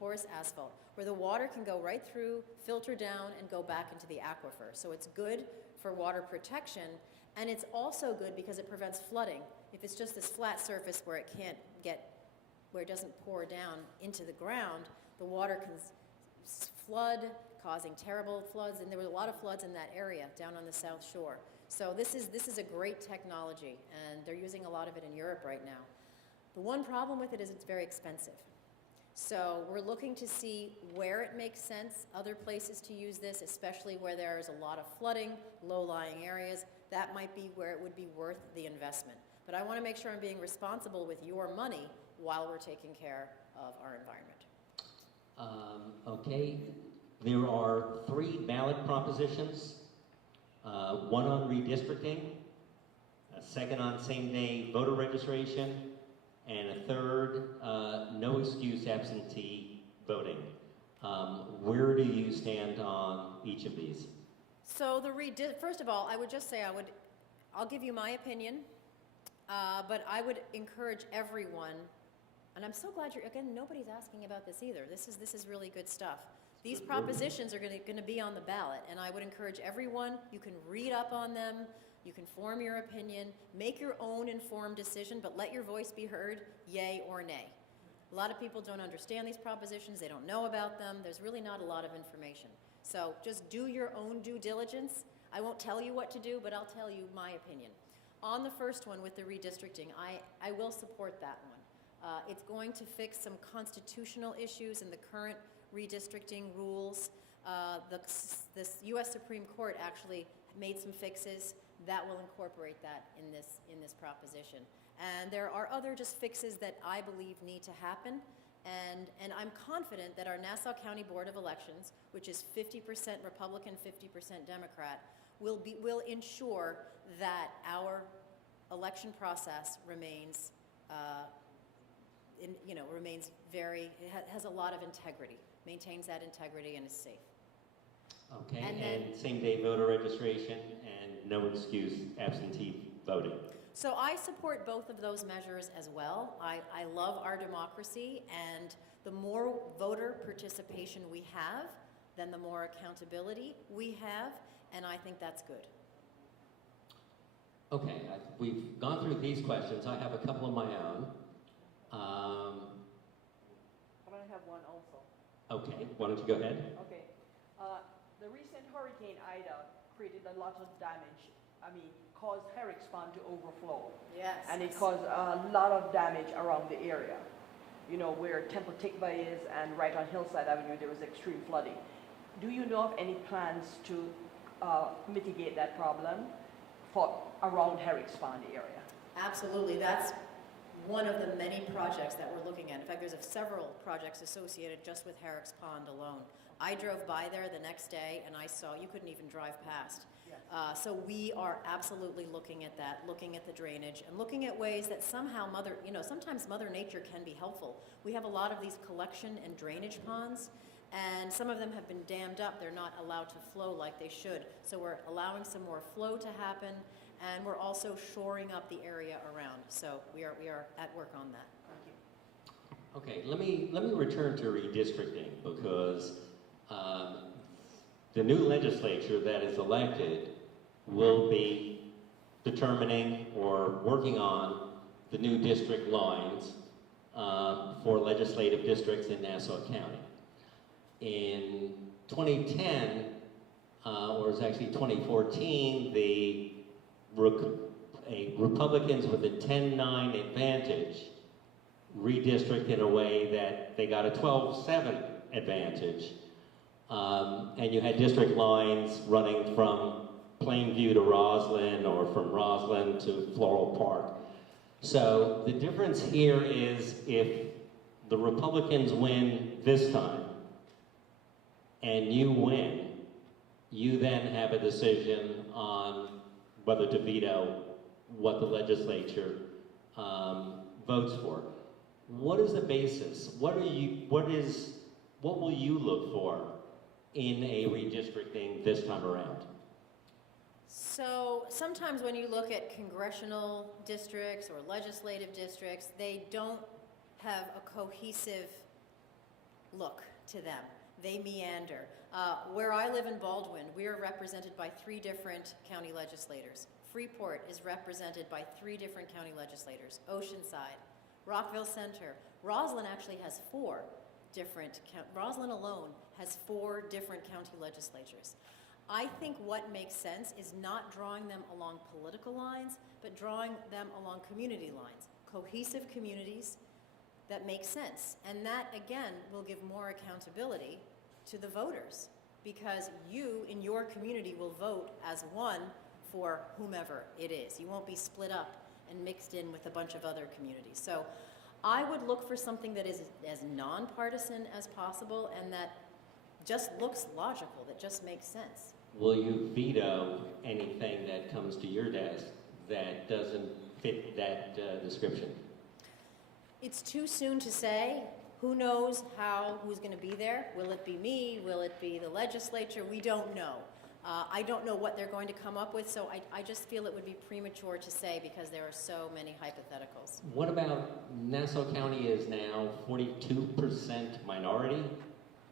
porous asphalt, where the water can go right through, filter down, and go back into the aquifer. So it's good for water protection, and it's also good because it prevents flooding. If it's just this flat surface where it can't get, where it doesn't pour down into the ground, the water can flood, causing terrible floods, and there were a lot of floods in that area down on the South Shore. So this is a great technology, and they're using a lot of it in Europe right now. The one problem with it is it's very expensive. So we're looking to see where it makes sense, other places to use this, especially where there's a lot of flooding, low-lying areas. That might be where it would be worth the investment. But I want to make sure I'm being responsible with your money while we're taking care of our environment. Okay, there are 3 ballot propositions, one on redistricting, a second on same-day voter registration, and a third, no excuse absentee voting. Where do you stand on each of these? So first of all, I would just say I'll give you my opinion, but I would encourage everyone, and I'm so glad nobody's asking about this either. This is really good stuff. These propositions are going to be on the ballot, and I would encourage everyone, you can read up on them, you can form your opinion, make your own informed decision, but let your voice be heard, yay or nay. A lot of people don't understand these propositions, they don't know about them, there's really not a lot of information. So just do your own due diligence. I won't tell you what to do, but I'll tell you my opinion. On the first one with the redistricting, I will support that one. It's going to fix some constitutional issues in the current redistricting rules. The U.S. Supreme Court actually made some fixes that will incorporate that in this proposition. And there are other just fixes that I believe need to happen. And I'm confident that our Nassau County Board of Elections, which is 50% Republican, 50% Democrat, will ensure that our election process remains, has a lot of integrity, maintains that integrity, and is safe. Okay, And same-day voter registration and no excuse absentee voting. So I support both of those measures as well. I love our democracy, and the more voter participation we have, then the more accountability we have, and I think that's good. Okay, we've gone through these questions. I have a couple of my own. But I have one also. Okay, why don't you go ahead? Okay. The recent Hurricane Ida created a lot of damage. Caused Herrick's Pond to overflow. Yes. And it caused a lot of damage around the area. You know, where Temple Tikva is and right on Hillside Avenue, there was extreme flooding. Do you know of any plans to mitigate that problem for around Herrick's Pond area? Absolutely. That's one of the many projects that we're looking at. In fact, there's several projects associated just with Herrick's Pond alone. I drove by there the next day and I saw you couldn't even drive past. Yes. So we are absolutely looking at that, looking at the drainage, and looking at ways that somehow sometimes Mother Nature can be helpful. We have a lot of these collection and drainage ponds, and some of them have been dammed up. They're not allowed to flow like they should. So we're allowing some more flow to happen, and we're also shoring up the area around. So we are at work on that. Thank you. Okay, let me return to redistricting because the new legislature that is elected will be determining or working on the new district lines for legislative districts in Nassau County. In 2010, or it's actually 2014, the Republicans with a 10-9 advantage redistrict in a way that they got a 12-7 advantage. And you had district lines running from Plainview to Roslyn or from Roslyn to Floral Park. So the difference here is if the Republicans win this time and you win, you then have a decision on whether to veto what the legislature votes for. What is the basis? What will you look for in a redistricting this time around? So sometimes when you look at congressional districts or legislative districts, they don't have a cohesive look to them. They meander. Where I live in Baldwin, we are represented by 3 different county legislators. Freeport is represented by 3 different county legislators. Oceanside, Rockville Center. Roslyn actually has 4 different, Roslyn alone has 4 different county legislatures. I think what makes sense is not drawing them along political lines, but drawing them along community lines. Cohesive communities that make sense. And that, again, will give more accountability to the voters, because you, in your community, will vote as one for whomever it is. You won't be split up and mixed in with a bunch of other communities. So I would look for something that is as nonpartisan as possible and that just looks logical, that just makes sense. Will you veto anything that comes to your desk that doesn't fit that description? It's too soon to say. Who knows who's going to be there? Will it be me? Will it be the legislature? We don't know. I don't know what they're going to come up with, so I just feel it would be premature to say because there are so many hypotheticals. What about Nassau County is now 42% minority,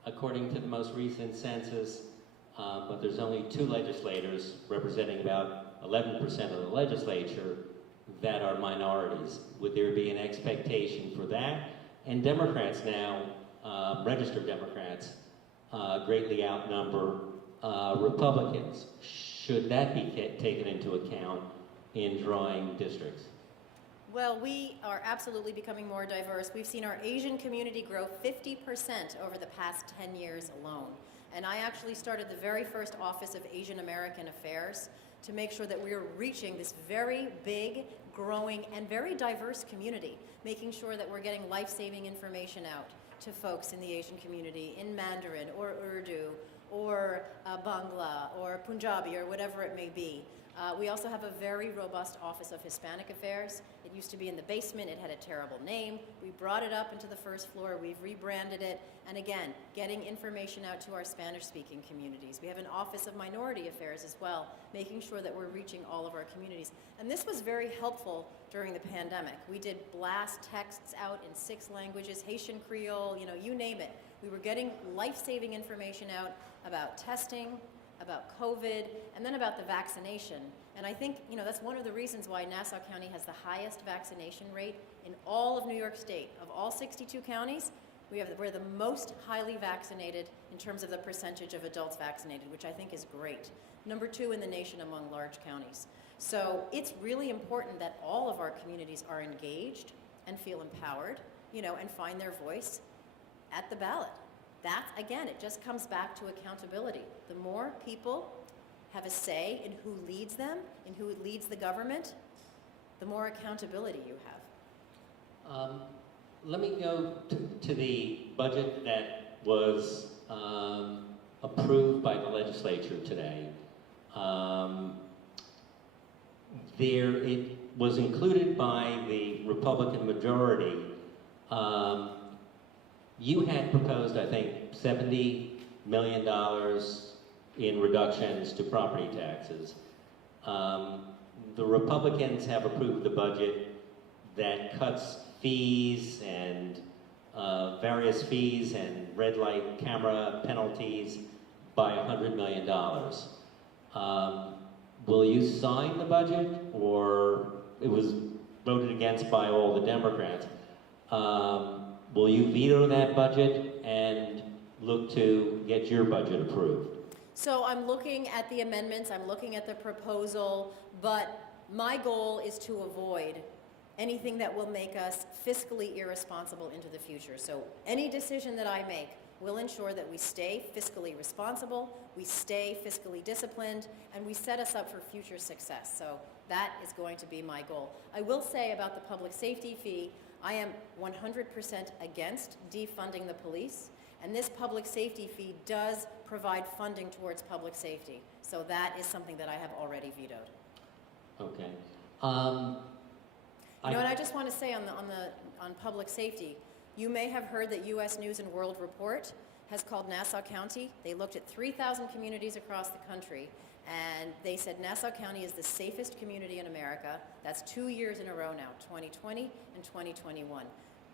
according to the most recent census, but there's only 2 legislators representing about 11% of the legislature that are minorities. Would there be an expectation for that? And Democrats now, registered Democrats, greatly outnumber Republicans. Should that be taken into account in drawing districts? Well, we are absolutely becoming more diverse. We've seen our Asian community grow 50% over the past 10 years alone. And I actually started the very first Office of Asian American Affairs to make sure that we are reaching this very big, growing, and very diverse community, making sure that we're getting life-saving information out to folks in the Asian community in Mandarin or Urdu or Bangla or Punjabi or whatever it may be. We also have a very robust Office of Hispanic Affairs. It used to be in the basement. It had a terrible name. We brought it up into the first floor. We've rebranded it. And again, getting information out to our Spanish-speaking communities. We have an Office of Minority Affairs as well, making sure that we're reaching all of our communities. And this was very helpful during the pandemic. We did blast texts out in 6 languages, Haitian Creole, you name it. We were getting life-saving information out about testing, about COVID, and then about the vaccination. And I think, that's one of the reasons why Nassau County has the highest vaccination rate in all of New York State. Of all 62 counties, we're the most highly vaccinated in terms of the percentage of adults vaccinated, which I think is great. Number 2 in the nation among large counties. So it's really important that all of our communities are engaged and feel empowered, and find their voice at the ballot. That, again, it just comes back to accountability. The more people have a say in who leads them, in who leads the government, the more accountability you have. Let me go to the budget that was approved by the legislature today. It was included by the Republican majority. You had proposed, I think, $70 million in reductions to property taxes. The Republicans have approved the budget that cuts fees and various fees and red light camera penalties by $100 million. Will you sign the budget, or it was voted against by all the Democrats? Will you veto that budget and look to get your budget approved? So I'm looking at the amendments, I'm looking at the proposal, but my goal is to avoid anything that will make us fiscally irresponsible into the future. So any decision that I make will ensure that we stay fiscally responsible, we stay fiscally disciplined, and we set us up for future success. So that is going to be my goal. I will say about the public safety fee, I am 100% against defunding the police, and this public safety fee does provide funding towards public safety. So that is something that I have already vetoed. Okay. And I just want to say on public safety, you may have heard that U.S. News and World Report has called Nassau County. They looked at 3,000 communities across the country, and they said Nassau County is the safest community in America. That's 2 years in a row now, 2020 and 2021.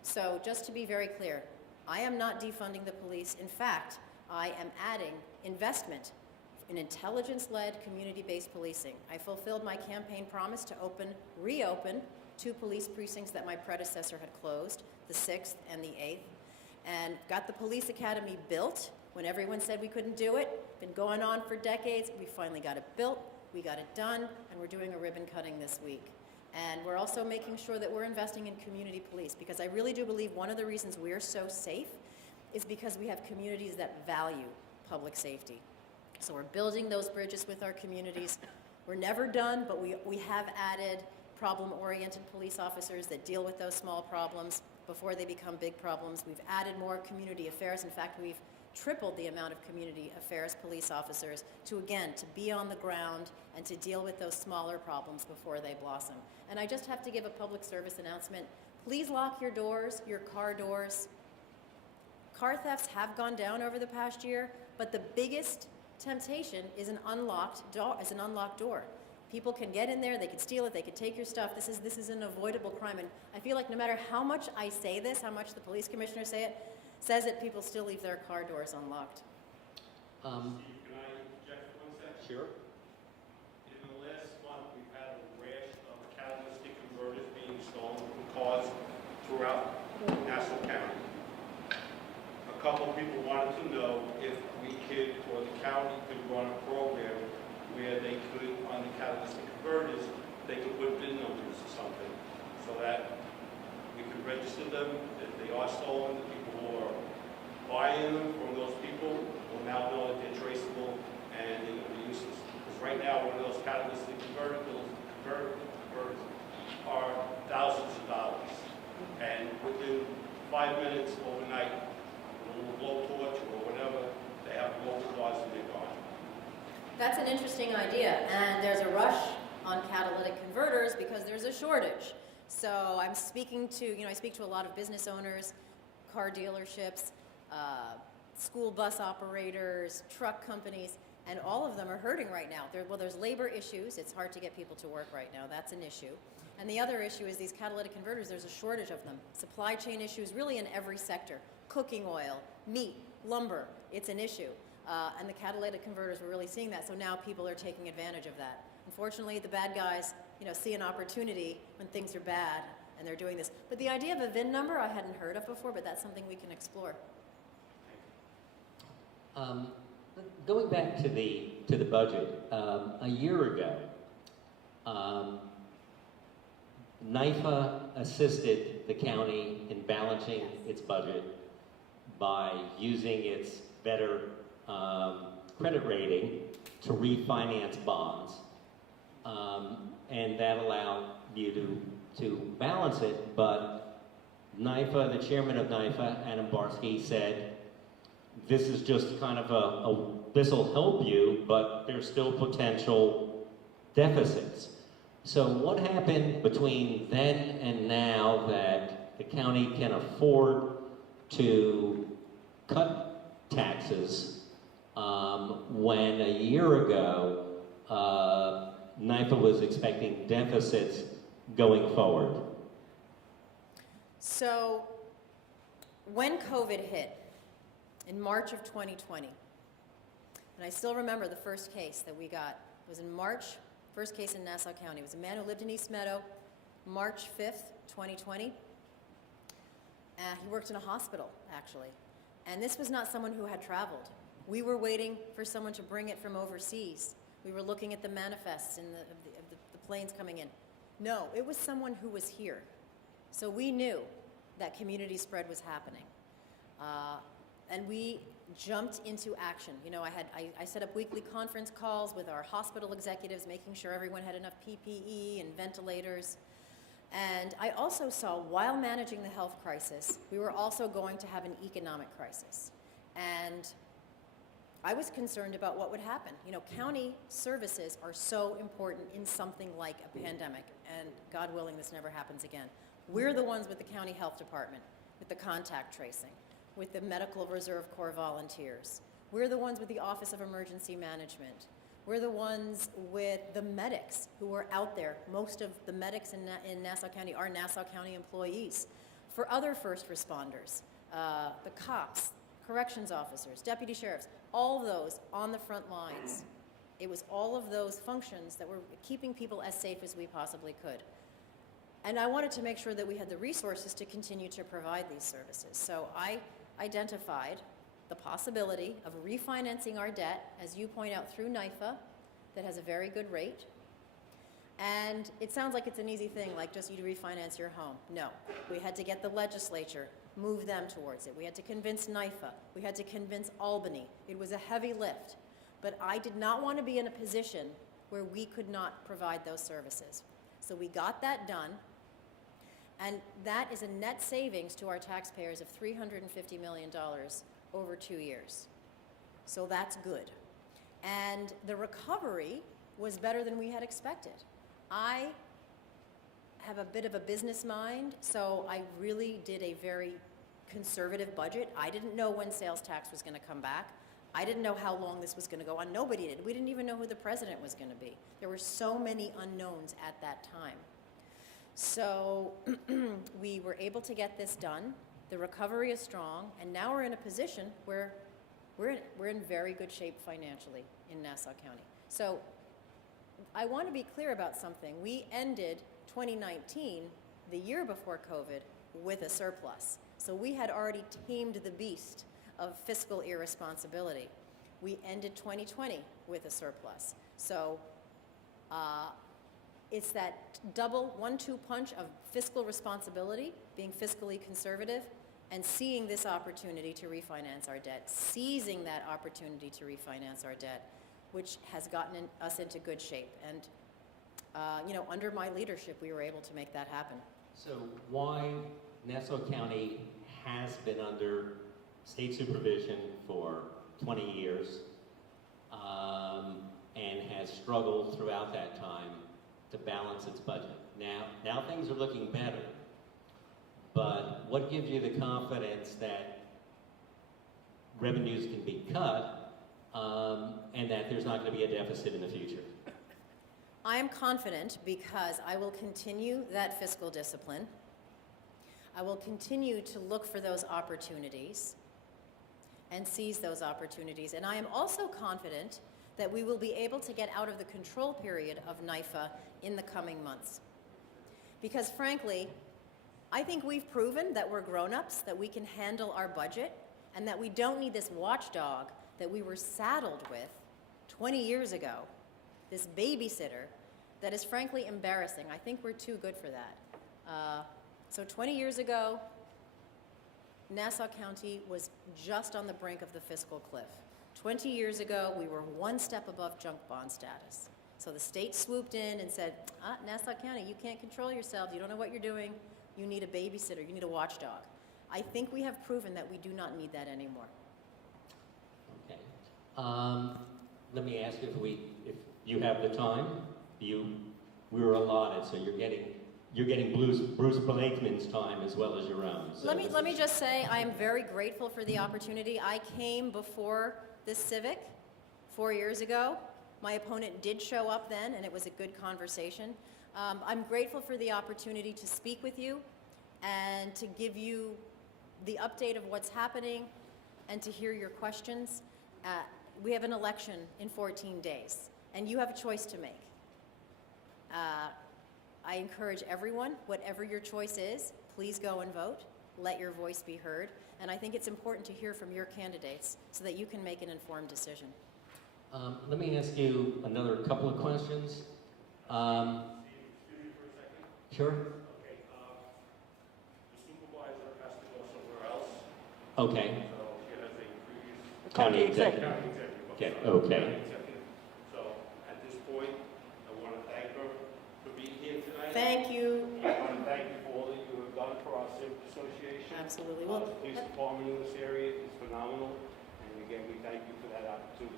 So just to be very clear, I am not defunding the police. In fact, I am adding investment in intelligence-led, community-based policing. I fulfilled my campaign promise to reopen 2 police precincts that my predecessor had closed, the 6th and the 8th, and got the police academy built when everyone said we couldn't do it. Been going on for decades. We finally got it built, we got it done, and we're doing a ribbon cutting this week. And we're also making sure that we're investing in community police, because I really do believe one of the reasons we're so safe is because we have communities that value public safety. So we're building those bridges with our communities. We're never done, but we have added problem-oriented police officers that deal with those small problems before they become big problems. We've added more community affairs. In fact, we've tripled the amount of community affairs police officers to be on the ground and to deal with those smaller problems before they blossom. And I just have to give a public service announcement. Please lock your doors, your car doors. Car thefts have gone down over the past year, but the biggest temptation is an unlocked door. People can get in there, they can steal it, they can take your stuff. This is an avoidable crime, and I feel like no matter how much I say this, how much the police commissioner says it, people still leave their car doors unlocked. Steve, can I interject for 1 second? Sure. In the last month, we've had a rash of catalytic converters being stolen from cars throughout Nassau County. A couple of people wanted to know if we could, or the county could run a program where they could, on the catalytic converters, they could put VIN numbers or something, so that we could register them. If they are stolen, the people who are buying them from those people will now know that they're traceable and they're going to be useless. Because right now, one of those catalytic converters are thousands of dollars. And within 5 minutes overnight, a little blowtorch or whatever, they have both cars and they're gone. That's an interesting idea, and there's a rush on catalytic converters because there's a shortage. So I'm speaking to, I speak to a lot of business owners, car dealerships, school bus operators, truck companies, and all of them are hurting right now. There's labor issues. It's hard to get people to work right now. That's an issue. And the other issue is these catalytic converters, there's a shortage of them. Supply chain issues really in every sector. Cooking oil, meat, lumber, it's an issue. And the catalytic converters, we're really seeing that. So now people are taking advantage of that. Unfortunately, the bad guys, see an opportunity when things are bad, and they're doing this. But the idea of a VIN number I hadn't heard of before, but that's something we can explore. Going back to the budget, a year ago, NYFA assisted the county in balancing its budget by using its better credit rating to refinance bonds, and that allowed you to balance it. But NYFA, the chairman of NYFA, Adam Barsky, said, this is just kind of this will help you, but there's still potential deficits. So what happened between then and now that the county can afford to cut taxes when a year ago NYFA was expecting deficits going forward? So when COVID hit in March of 2020, and I still remember the first case that we got, it was in March, first case in Nassau County. It was a man who lived in East Meadow, March 5th, 2020. He worked in a hospital, actually. And this was not someone who had traveled. We were waiting for someone to bring it from overseas. We were looking at the manifests of the planes coming in. No, it was someone who was here. So we knew that community spread was happening. And we jumped into action. You know, I set up weekly conference calls with our hospital executives, making sure everyone had enough PPE and ventilators. And I also saw, while managing the health crisis, we were also going to have an economic crisis. And I was concerned about what would happen. You know, county services are so important in something like a pandemic, and God willing, this never happens again. We're the ones with the county health department, with the contact tracing, with the Medical Reserve Corps volunteers. We're the ones with the Office of Emergency Management. We're the ones with the medics who are out there. Most of the medics in Nassau County are Nassau County employees. For other first responders, the cops, corrections officers, deputy sheriffs, all of those on the front lines. It was all of those functions that were keeping people as safe as we possibly could. And I wanted to make sure that we had the resources to continue to provide these services. So I identified the possibility of refinancing our debt, as you point out, through NYFA, that has a very good rate. And it sounds like it's an easy thing, like just you to refinance your home. No, we had to get the legislature, move them towards it. We had to convince NYFA. We had to convince Albany. It was a heavy lift. But I did not want to be in a position where we could not provide those services. So we got that done. And that is a net savings to our taxpayers of $350 million over 2 years. So that's good. And the recovery was better than we had expected. I have a bit of a business mind, so I really did a very conservative budget. I didn't know when sales tax was going to come back. I didn't know how long this was going to go on. Nobody did. We didn't even know who the president was going to be. There were so many unknowns at that time. So we were able to get this done. The recovery is strong, and now we're in a position where we're in very good shape financially in Nassau County. So I want to be clear about something. We ended 2019, the year before COVID, with a surplus. So we had already tamed the beast of fiscal irresponsibility. We ended 2020 with a surplus. So it's that double 1-2 punch of fiscal responsibility, being fiscally conservative, and seeing this opportunity to refinance our debt, seizing that opportunity to refinance our debt, which has gotten us into good shape. And you know, under my leadership, we were able to make that happen. So why Nassau County has been under state supervision for 20 years and has struggled throughout that time to balance its budget. Now things are looking better, but what gives you the confidence that revenues can be cut and that there's not going to be a deficit in the future? I am confident because I will continue that fiscal discipline. I will continue to look for those opportunities and seize those opportunities. And I am also confident that we will be able to get out of the control period of NYFA in the coming months. Because frankly, I think we've proven that we're grown-ups, that we can handle our budget, and that we don't need this watchdog that we were saddled with 20 years ago, this babysitter that is frankly embarrassing. I think we're too good for that. So 20 years ago, Nassau County was just on the brink of the fiscal cliff. 20 years ago, we were one step above junk bond status. So the state swooped in and said, Nassau County, you can't control yourselves. You don't know what you're doing. You need a babysitter. You need a watchdog. I think we have proven that we do not need that anymore. Okay. Let me ask you if you have the time. We were allotted, so you're getting Bruce Blakeman's time as well as your own. So Let me just say I am very grateful for the opportunity. I came before this Civic 4 years ago. My opponent did show up then, and it was a good conversation. I'm grateful for the opportunity to speak with you and to give you the update of what's happening and to hear your questions. We have an election in 14 days, and you have a choice to make. I encourage everyone, whatever your choice is, please go and vote. Let your voice be heard. And I think it's important to hear from your candidates so that you can make an informed decision. Let me ask you another couple of questions. Excuse me for a second. Sure. Okay, the supervisor has to go somewhere else, Okay. so she has a previous County executive. county executive. Okay, I'm sorry, okay. county executive. So at this point, I want to thank her for being here tonight. Thank you. I want to thank you for all that you have done for our Civic Association. Absolutely. The Well, police department in this area is phenomenal, and again, we thank you for that opportunity.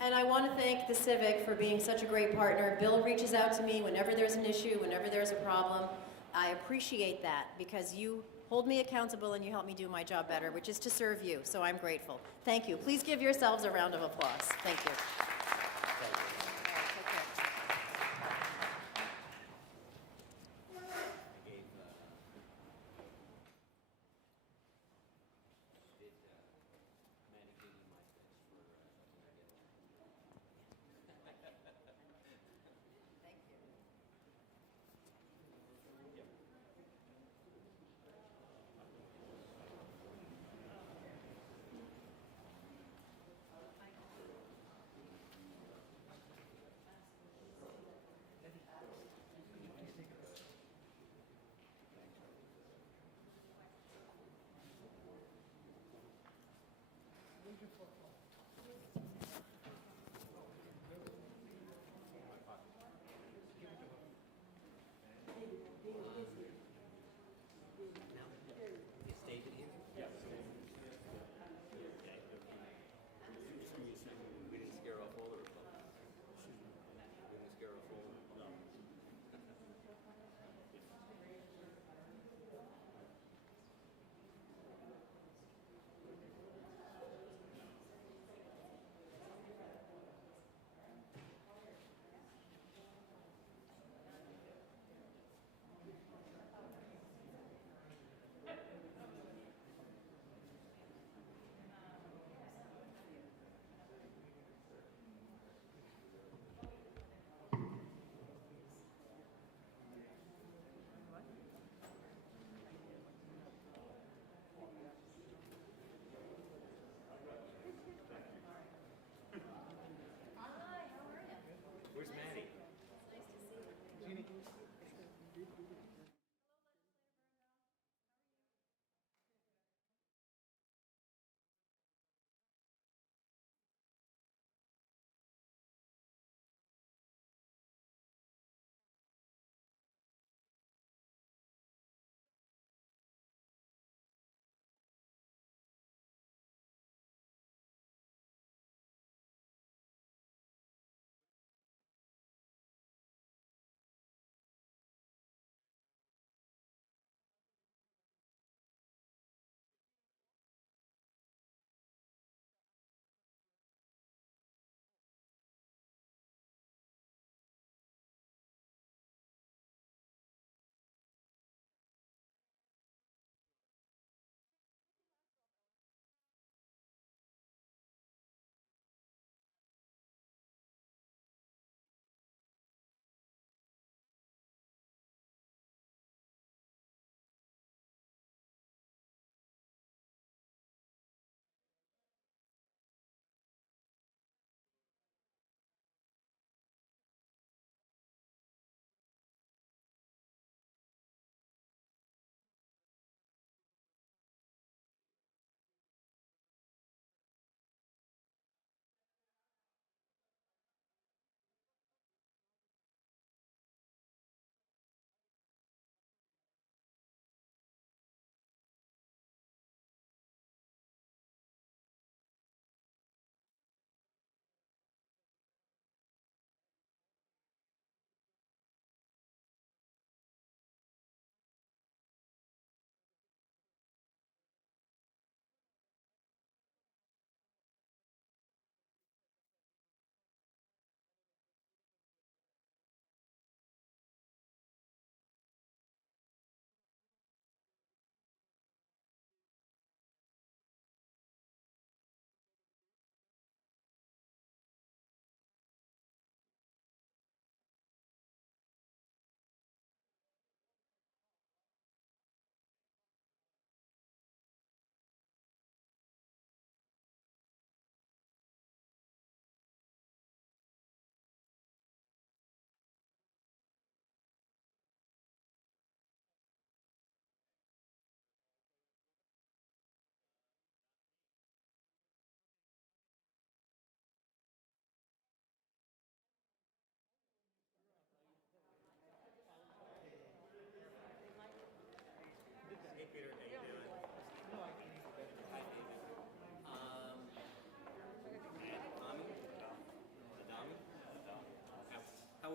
and I want to thank the Civic for being such a great partner. Bill reaches out to me whenever there's an issue, whenever there's a problem. I appreciate that because you hold me accountable and you help me do my job better, which is to serve you. So I'm grateful. Thank you. Please give yourselves a round of applause. Thank you.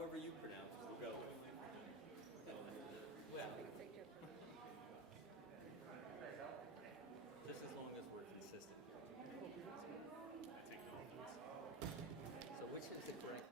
however you pronounce it, we'll go with. Well, just as long as we're consistent. I take no offense. So which is the correct?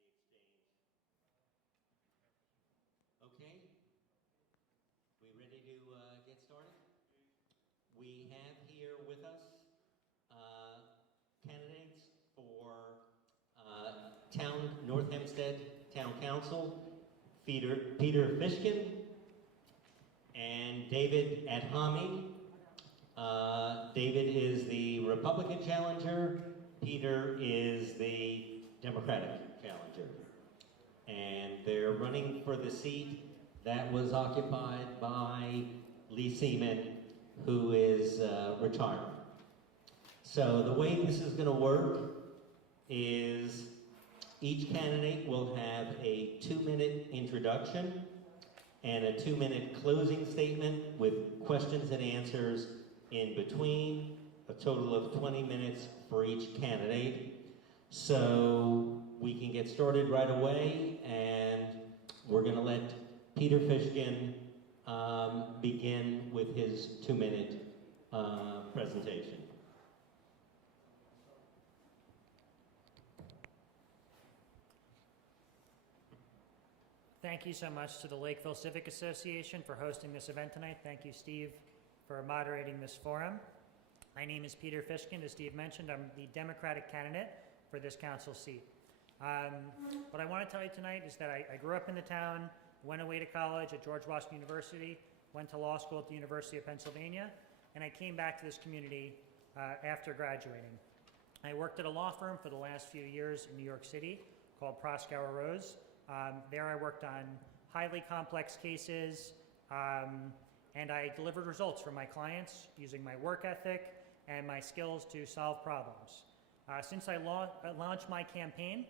Have the exchange. Okay. We ready to get started? We have here with us candidates for North Hempstead Town Council, Peter Fishkind and David Adhami. David is the Republican challenger. Peter is the Democratic challenger. And they're running for the seat that was occupied by Lee Seaman, who is retiring. So the way this is going to work is each candidate will have a 2-minute introduction and a 2-minute closing statement with questions and answers in between, a total of 20 minutes for each candidate. So we can get started right away, and we're going to let Peter Fishkind begin with his 2-minute presentation. Thank you so much to the Lakeville Civic Association for hosting this event tonight. Thank you, Steve, for moderating this forum. My name is Peter Fishkind. As Steve mentioned, I'm the Democratic candidate for this council seat. What I want to tell you tonight is that I grew up in the town, went away to college at George Washington University, went to law school at the University of Pennsylvania, and I came back to this community after graduating. I worked at a law firm for the last few years in New York City called Proskauer Rose. There I worked on highly complex cases, and I delivered results for my clients using my work ethic and my skills to solve problems. Since I launched my campaign,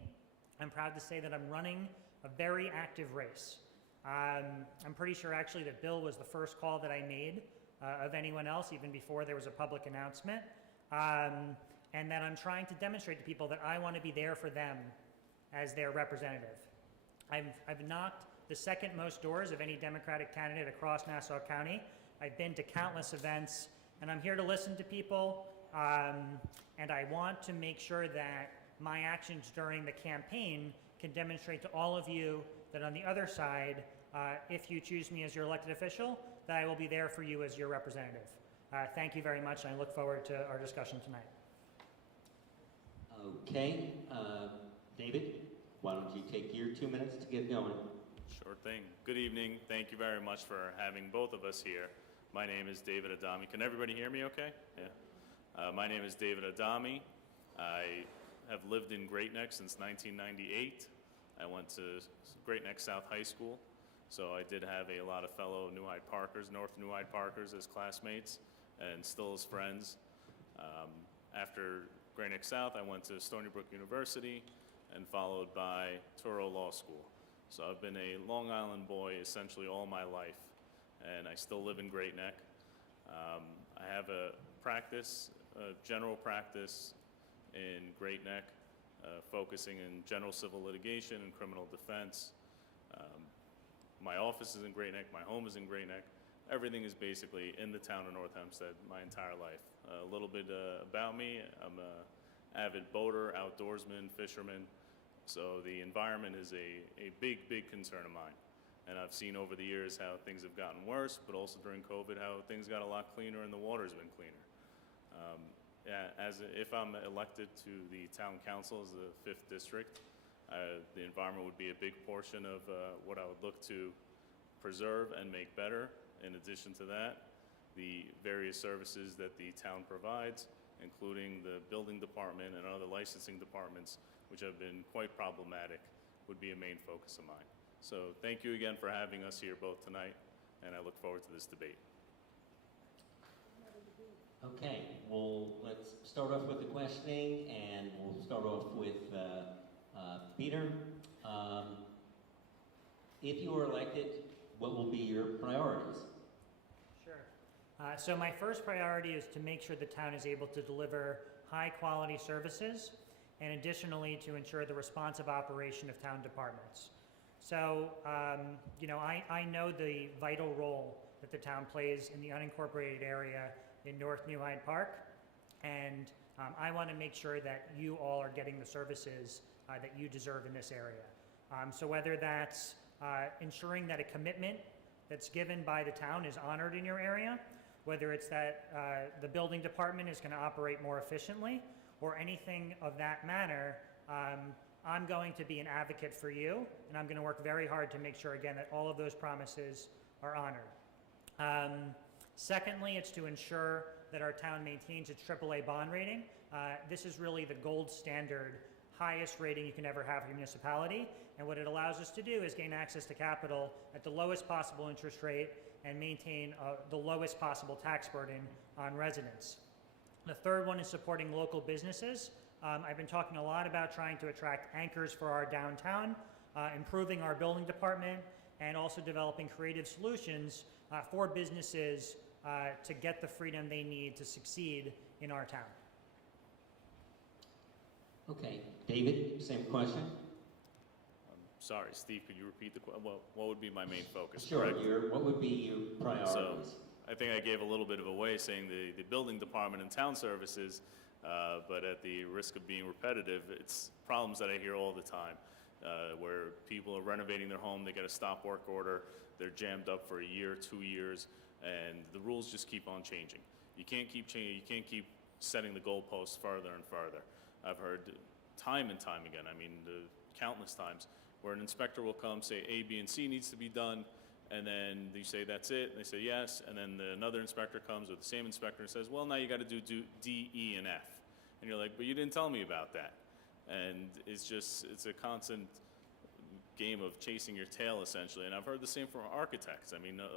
I'm proud to say that I'm running a very active race. I'm pretty sure actually that Bill was the first call that I made of anyone else, even before there was a public announcement, and that I'm trying to demonstrate to people that I want to be there for them as their representative. I've knocked the second most doors of any Democratic candidate across Nassau County. I've been to countless events, and I'm here to listen to people, and I want to make sure that my actions during the campaign can demonstrate to all of you that on the other side, if you choose me as your elected official, that I will be there for you as your representative. Thank you very much, and I look forward to our discussion tonight. Okay, David, why don't you take your 2 minutes to get going? Sure thing. Good evening. Thank you very much for having both of us here. My name is David Adhami. Can everybody hear me okay? Yeah. My name is David Adhami. I have lived in Great Neck since 1998. I went to Great Neck South High School, so I did have a lot of fellow New Hyde Parkers, North New Hyde Parkers as classmates and still as friends. After Great Neck South, I went to Stony Brook University and followed by Touro Law School. So I've been a Long Island boy essentially all my life, and I still live in Great Neck. I have a general practice in Great Neck, focusing in general civil litigation and criminal defense. My office is in Great Neck, my home is in Great Neck. Everything is basically in the town of North Hempstead my entire life. A little bit about me, I'm an avid boater, outdoorsman, fisherman. So the environment is a big, big concern of mine. And I've seen over the years how things have gotten worse, but also during COVID how things got a lot cleaner and the water's been cleaner. If I'm elected to the town council as the 5th district, the environment would be a big portion of what I would look to preserve and make better. In addition to that, the various services that the town provides, including the building department and other licensing departments, which have been quite problematic, would be a main focus of mine. So thank you again for having us here both tonight, and I look forward to this debate. Okay, well, let's start off with the questioning, and we'll start off with Peter. If you are elected, what will be your priorities? Sure. So my first priority is to make sure the town is able to deliver high-quality services, and additionally to ensure the responsive operation of town departments. So, I know the vital role that the town plays in the unincorporated area in North New Hyde Park, and I want to make sure that you all are getting the services that you deserve in this area. So whether that's ensuring that a commitment that's given by the town is honored in your area, whether it's that the building department is going to operate more efficiently, or anything of that manner, I'm going to be an advocate for you, and I'm going to work very hard to make sure, again, that all of those promises are honored. Secondly, it's to ensure that our town maintains its AAA bond rating. This is really the gold standard, highest rating you can ever have for a municipality, and what it allows us to do is gain access to capital at the lowest possible interest rate and maintain the lowest possible tax burden on residents. The third one is supporting local businesses. I've been talking a lot about trying to attract anchors for our downtown, improving our building department, and also developing creative solutions for businesses to get the freedom they need to succeed in our town. Okay, David, same question. Sorry, Steve, could you repeat the question? What would be my main focus? Sure, correct? what would be your priorities? So, I think I gave a little bit of a way saying the building department and town services, but at the risk of being repetitive, it's problems that I hear all the time, where people are renovating their home, they get a stop work order, they're jammed up for a year, 2 years, and the rules just keep on changing. You can't keep changing, you can't keep setting the goalposts farther and farther. I've heard time and time again, countless times, where an inspector will come, say A, B, and C needs to be done, and then you say, that's it, and they say yes, and then another inspector comes, or the same inspector, and says, well, now you got to do D, E, and F. And you're like, but you didn't tell me about that. And it's a constant game of chasing your tail, essentially. And I've heard the same from architects.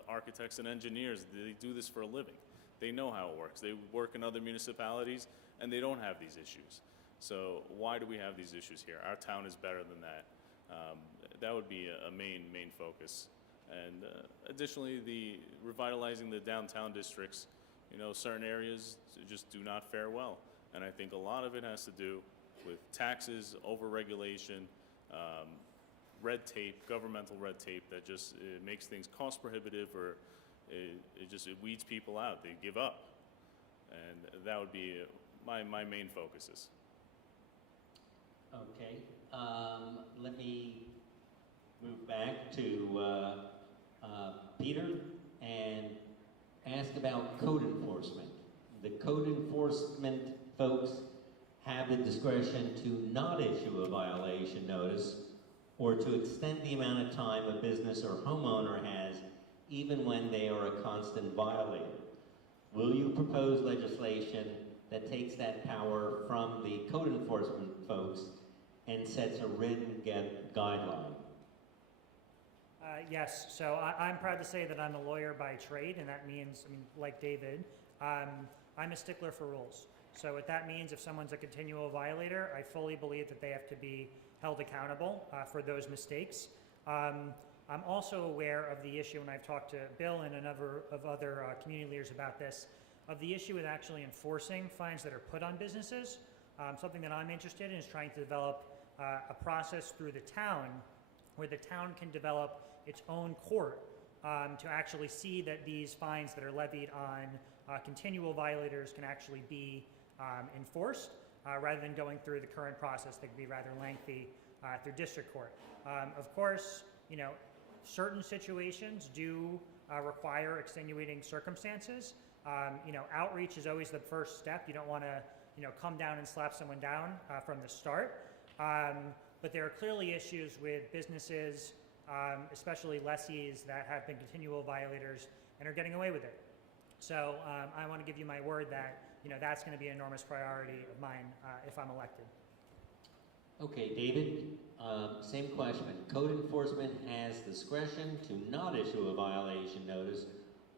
Architects and engineers, they do this for a living. They know how it works. They work in other municipalities, and they don't have these issues. So why do we have these issues here? Our town is better than that. That would be a main focus. And additionally, the revitalizing the downtown districts, certain areas just do not fare well. And I think a lot of it has to do with taxes, overregulation, red tape, governmental red tape that just makes things cost prohibitive, or it weeds people out. They give up. And that would be my main focuses. Okay, let me move back to Peter and ask about code enforcement. The code enforcement folks have the discretion to not issue a violation notice or to extend the amount of time a business or homeowner has even when they are a constant violator. Will you propose legislation that takes that power from the code enforcement folks and sets a written guideline? Yes, so I'm proud to say that I'm a lawyer by trade, and that means, like David, I'm a stickler for rules. So what that means, if someone's a continual violator, I fully believe that they have to be held accountable for those mistakes. I'm also aware of the issue, and I've talked to Bill and a number of other community leaders about this, of the issue with actually enforcing fines that are put on businesses. Something that I'm interested in is trying to develop a process through the town where the town can develop its own court to actually see that these fines that are levied on continual violators can actually be enforced rather than going through the current process that can be rather lengthy through district court. Of course, certain situations do require extenuating circumstances. Outreach is always the first step. You don't want to come down and slap someone down from the start. But there are clearly issues with businesses, especially lessees that have been continual violators, and are getting away with it. So I want to give you my word that that's going to be an enormous priority of mine if I'm elected. Okay, David, same question. Code enforcement has discretion to not issue a violation notice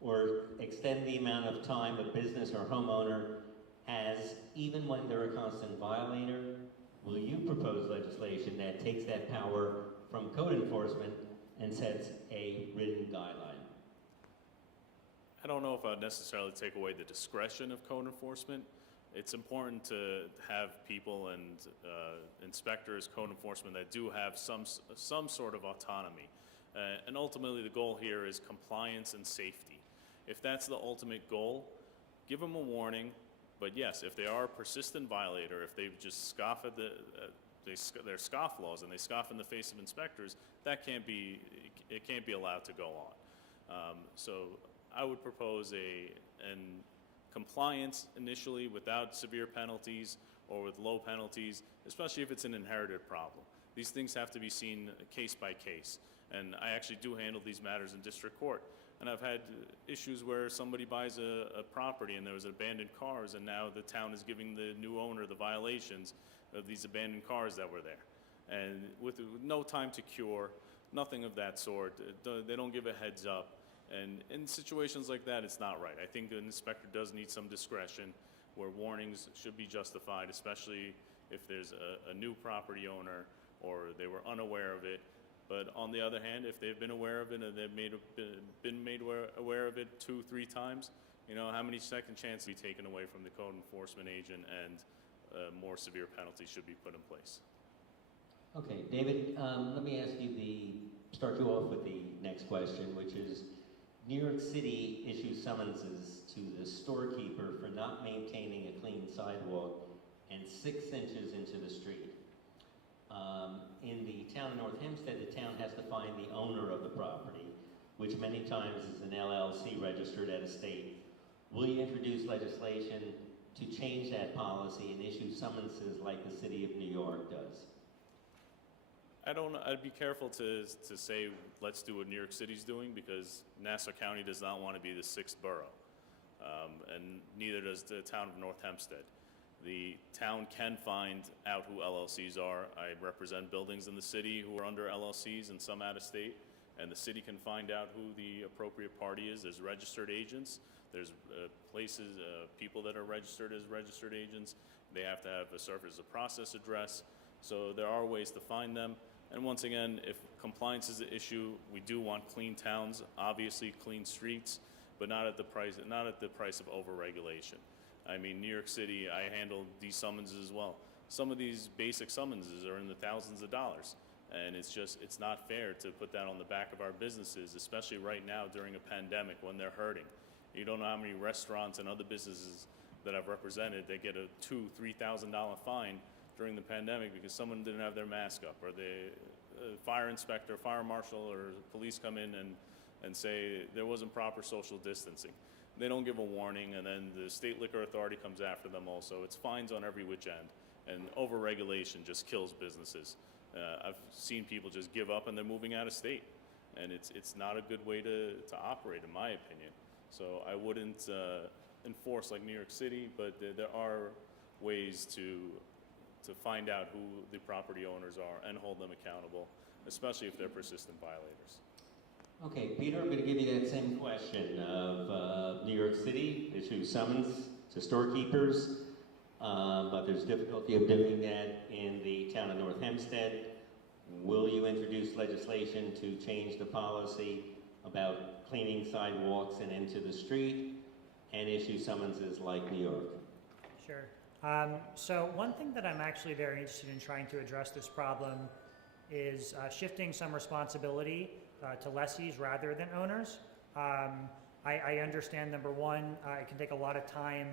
or extend the amount of time a business or homeowner has, even when they're a constant violator. Will you propose legislation that takes that power from code enforcement and sets a written guideline? I don't know if I'd necessarily take away the discretion of code enforcement. It's important to have people and inspectors, code enforcement, that do have some sort of autonomy. And ultimately the goal here is compliance and safety. If that's the ultimate goal, give them a warning. But yes, if they are a persistent violator, if they just scoff at their scofflaws and they scoff in the face of inspectors, it can't be allowed to go on. So I would propose an compliance initially without severe penalties or with low penalties, especially if it's an inherited problem. These things have to be seen case by case. And I actually do handle these matters in district court. And I've had issues where somebody buys a property and there was abandoned cars, and now the town is giving the new owner the violations of these abandoned cars that were there. And with no time to cure, nothing of that sort. They don't give a heads up. And in situations like that, it's not right. I think an inspector does need some discretion where warnings should be justified, especially if there's a new property owner or they were unaware of it. But on the other hand, if they've been aware of it and they've been made aware of it 2-3 times, how many second chances be taken away from the code enforcement agent, and more severe penalties should be put in place. Okay, David, let me start you off with the next question, which is, New York City issues summonses to the storekeeper for not maintaining a clean sidewalk and 6 inches into the street. In the town of North Hempstead, the town has to find the owner of the property, which many times is an LLC registered at a state. Will you introduce legislation to change that policy and issue summonses like the city of New York does? I'd be careful to say, let's do what New York City's doing, because Nassau County does not want to be the 6th borough. And neither does the town of North Hempstead. The town can find out who LLCs are. I represent buildings in the city who are under LLCs and some out of state, and the city can find out who the appropriate party is. There's registered agents. There's places, people that are registered as registered agents. They have to have a service of process address. So there are ways to find them. And once again, if compliance is an issue, we do want clean towns, obviously clean streets, but not at the price of overregulation. I mean, New York City, I handle these summonses as well. Some of these basic summonses are in the thousands of dollars, and it's not fair to put that on the back of our businesses, especially right now during a pandemic when they're hurting. You don't know how many restaurants and other businesses that I've represented that get a $2,000-3,000 fine during the pandemic because someone didn't have their mask up, or the fire inspector, fire marshal, or police come in and say there wasn't proper social distancing. They don't give a warning, and then the state liquor authority comes after them also. It's fines on every which end, and overregulation just kills businesses. I've seen people just give up and they're moving out of state, and it's not a good way to operate, in my opinion. So I wouldn't enforce like New York City, but there are ways to find out who the property owners are and hold them accountable, especially if they're persistent violators. Okay, Peter, I'm going to give you that same question of New York City issues summons to storekeepers, but there's difficulty of doing that in the town of North Hempstead. Will you introduce legislation to change the policy about cleaning sidewalks and into the street and issue summonses like New York? Sure. So one thing that I'm actually very interested in trying to address this problem is shifting some responsibility to lessees rather than owners. I understand, number one, it can take a lot of time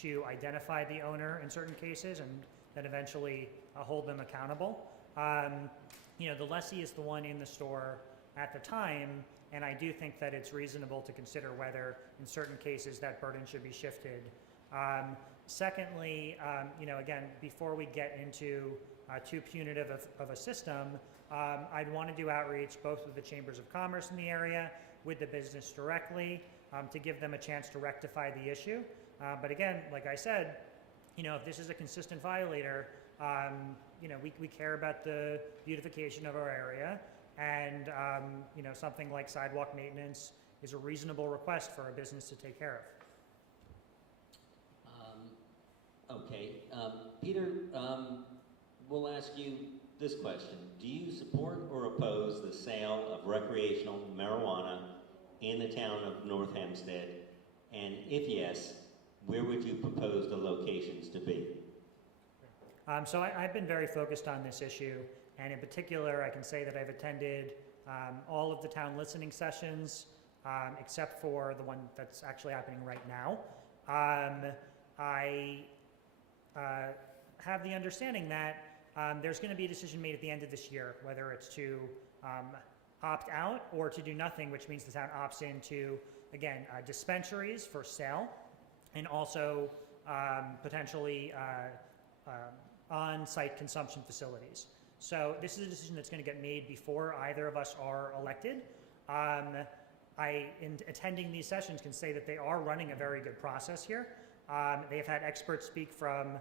to identify the owner in certain cases and then eventually hold them accountable. The lessee is the one in the store at the time, and I do think that it's reasonable to consider whether in certain cases that burden should be shifted. Secondly, again, before we get into too punitive of a system, I'd want to do outreach both with the chambers of commerce in the area, with the business directly, to give them a chance to rectify the issue. But again, like I said, if this is a consistent violator, we care about the beautification of our area, and something like sidewalk maintenance is a reasonable request for a business to take care of. Okay, Peter, we'll ask you this question. Do you support or oppose the sale of recreational marijuana in the town of North Hempstead? And if yes, where would you propose the locations to be? So I've been very focused on this issue, and in particular, I can say that I've attended all of the town listening sessions, except for the one that's actually happening right now. I have the understanding that there's going to be a decision made at the end of this year, whether it's to opt out or to do nothing, which means the town opts into, again, dispensaries for sale, and also potentially on-site consumption facilities. So this is a decision that's going to get made before either of us are elected. In attending these sessions, can say that they are running a very good process here. They have had experts speak from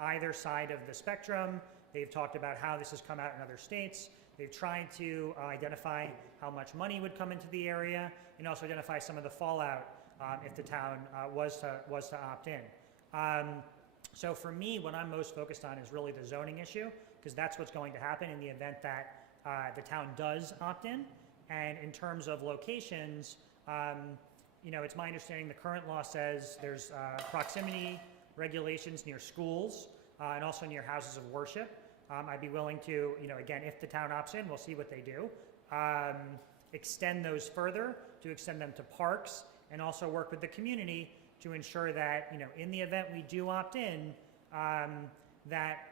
either side of the spectrum. They've talked about how this has come out in other states. They've tried to identify how much money would come into the area, and also identify some of the fallout if the town was to opt in. So for me, what I'm most focused on is really the zoning issue, because that's what's going to happen in the event that the town does opt in. And in terms of locations, it's my understanding the current law says there's proximity regulations near schools and also near houses of worship. I'd be willing to, again, if the town opts in, we'll see what they do, extend those further, to extend them to parks, and also work with the community to ensure that, in the event we do opt in, that,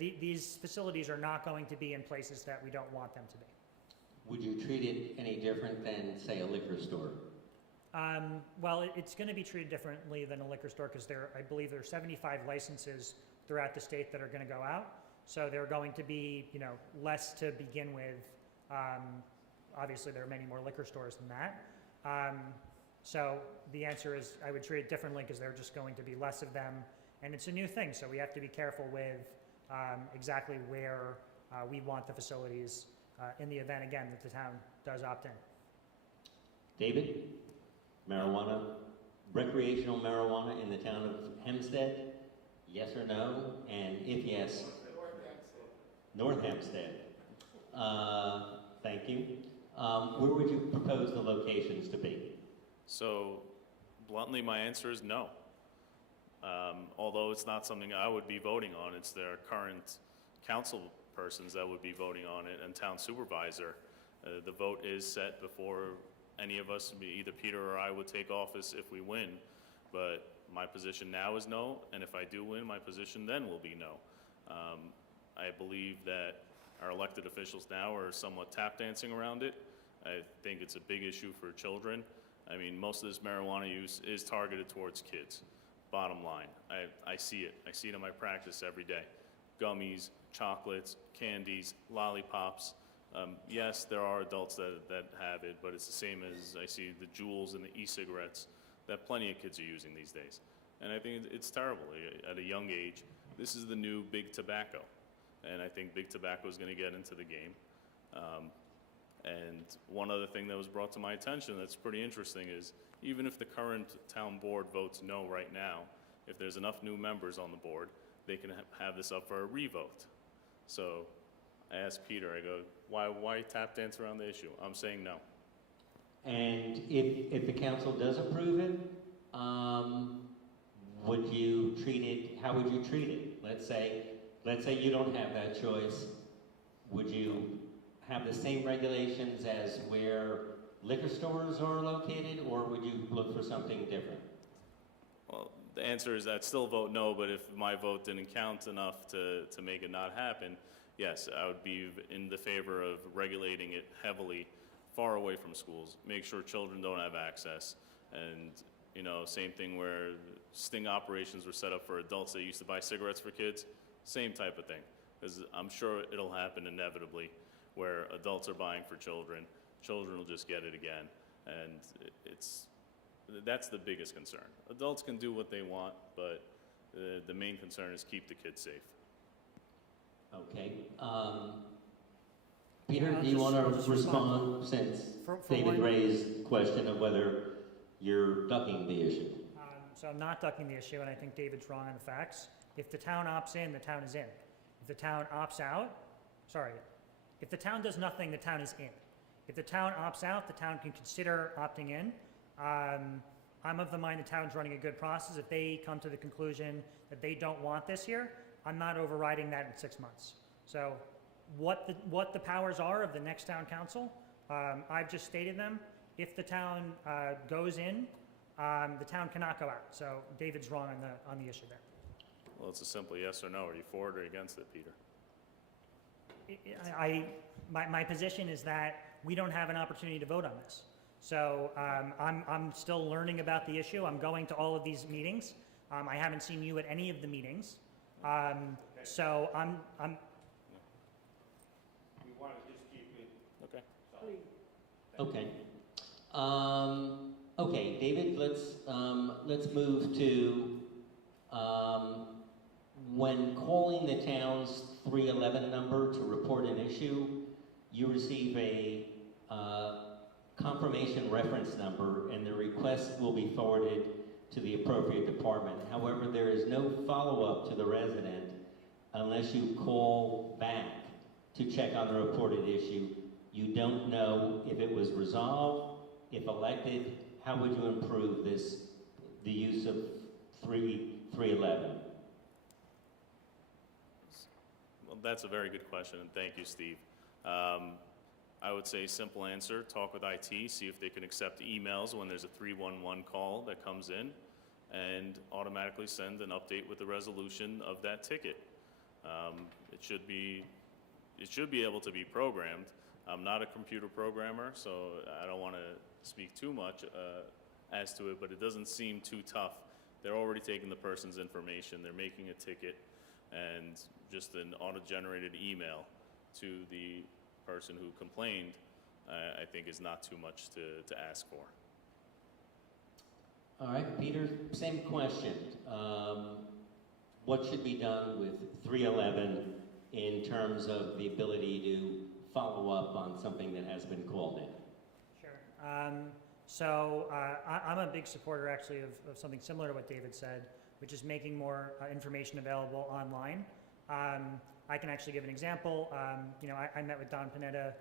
these facilities are not going to be in places that we don't want them to be. Would you treat it any different than, say, a liquor store? Well, it's going to be treated differently than a liquor store, because I believe there are 75 licenses throughout the state that are going to go out. So there are going to be, less to begin with. Obviously, there are many more liquor stores than that. So the answer is I would treat it differently, because there are just going to be less of them. And it's a new thing, so we have to be careful with exactly where we want the facilities in the event, again, that the town does opt in. David, marijuana, recreational marijuana in the town of Hempstead, yes or no? And if yes, North Hempstead. Thank you. Where would you propose the locations to be? So, bluntly, my answer is no. Although it's not something I would be voting on, it's their current council persons that would be voting on it, and town supervisor. The vote is set before any of us, either Peter or I, would take office if we win. But my position now is no, and if I do win, my position then will be no. I believe that our elected officials now are somewhat tap dancing around it. I think it's a big issue for children. I mean, most of this marijuana use is targeted towards kids. Bottom line, I see it. I see it in my practice every day. Gummies, chocolates, candies, lollipops. Yes, there are adults that have it, but it's the same as I see the Juuls and the e-cigarettes that plenty of kids are using these days. And I think it's terrible. At a young age, this is the new big tobacco. And I think big tobacco is going to get into the game. And one other thing that was brought to my attention that's pretty interesting is even if the current town board votes no right now, if there's enough new members on the board, they can have this up for a revote. So I asked Peter, I go, why tap dance around the issue? I'm saying no. And if the council does approve it, would you treat it, how would you treat it? Let's say you don't have that choice. Would you have the same regulations as where liquor stores are located, or would you look for something different? Well, the answer is I'd still vote no, but if my vote didn't count enough to make it not happen, yes, I would be in the favor of regulating it heavily, far away from schools, make sure children don't have access. And, same thing where sting operations were set up for adults that used to buy cigarettes for kids, same type of thing. Because I'm sure it'll happen inevitably where adults are buying for children, children will just get it again. And that's the biggest concern. Adults can do what they want, but the main concern is keep the kids safe. Okay. Peter, I'll do you just- want I'll to just respond since For David one- raised the question of whether you're ducking the issue? So I'm not ducking the issue, and I think David's wrong on the facts. If the town opts in, the town is in. If the town opts out, if the town does nothing, the town is in. If the town opts out, the town can consider opting in. I'm of the mind the town's running a good process. If they come to the conclusion that they don't want this here, I'm not overriding that in 6 months. So what the powers are of the next town council, I've just stated them. If the town goes in, the town cannot go out. So David's wrong on the issue there. Well, it's a simple yes or no. Are you for it or against it, Peter? My position is that we don't have an opportunity to vote on this. So I'm still learning about the issue. I'm going to all of these meetings. I haven't seen you at any of the meetings. So I'm. We want to just keep it. Okay. Okay. Okay, David, let's move to when calling the town's 311 number to report an issue, you receive a confirmation reference number, and the request will be forwarded to the appropriate department. However, there is no follow-up to the resident unless you call back to check on the reported issue. You don't know if it was resolved, if elected. How would you improve the use of 311? Well, that's a very good question, and thank you, Steve. I would say simple answer, talk with IT, see if they can accept emails when there's a 311 call that comes in, and automatically send an update with the resolution of that ticket. It should be able to be programmed. I'm not a computer programmer, so I don't want to speak too much as to it, but it doesn't seem too tough. They're already taking the person's information, they're making a ticket, and just an auto-generated email to the person who complained, I think is not too much to ask for. All right, Peter, same question. What should be done with 311 in terms of the ability to follow up on something that has been called in? Sure. So I'm a big supporter actually of something similar to what David said, which is making more information available online. I can actually give an example. I met with Don Panetta,